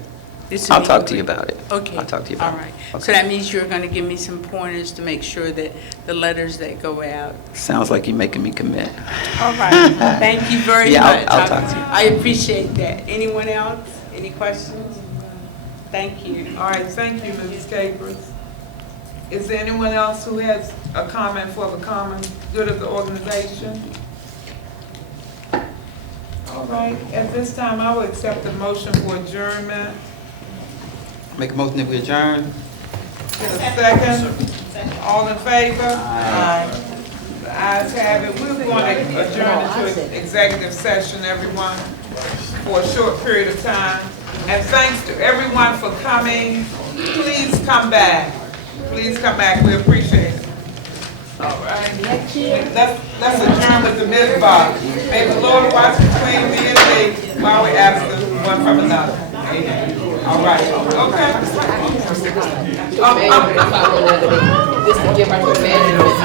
This I'll is talk to you about it. Okay. I'll talk to you about it. All right. Okay. So that means you're going to give me some pointers to make sure that the letters that go out. Sounds like you're making me commit. All right. Thank you very Yeah, much. I'll talk to you. I appreciate that. Anyone else? Any questions? Thank you. All right, thank you, Mrs. Capers. Is there anyone else who has a comment for the common good of the organization? All right, at this time, I will accept the motion for adjournment. Make a motion that we adjourn. Get a second? All in favor? Aye. The ayes have it. We're going to adjourn into an executive session, everyone, for a short period of time. And thanks to everyone for coming. Please come back. Please come back. We appreciate it. All right. Let's adjourn with the mitzvah. May the Lord watch between me and thee while we absent one from another. Amen. All right. Okay. This to give her the management.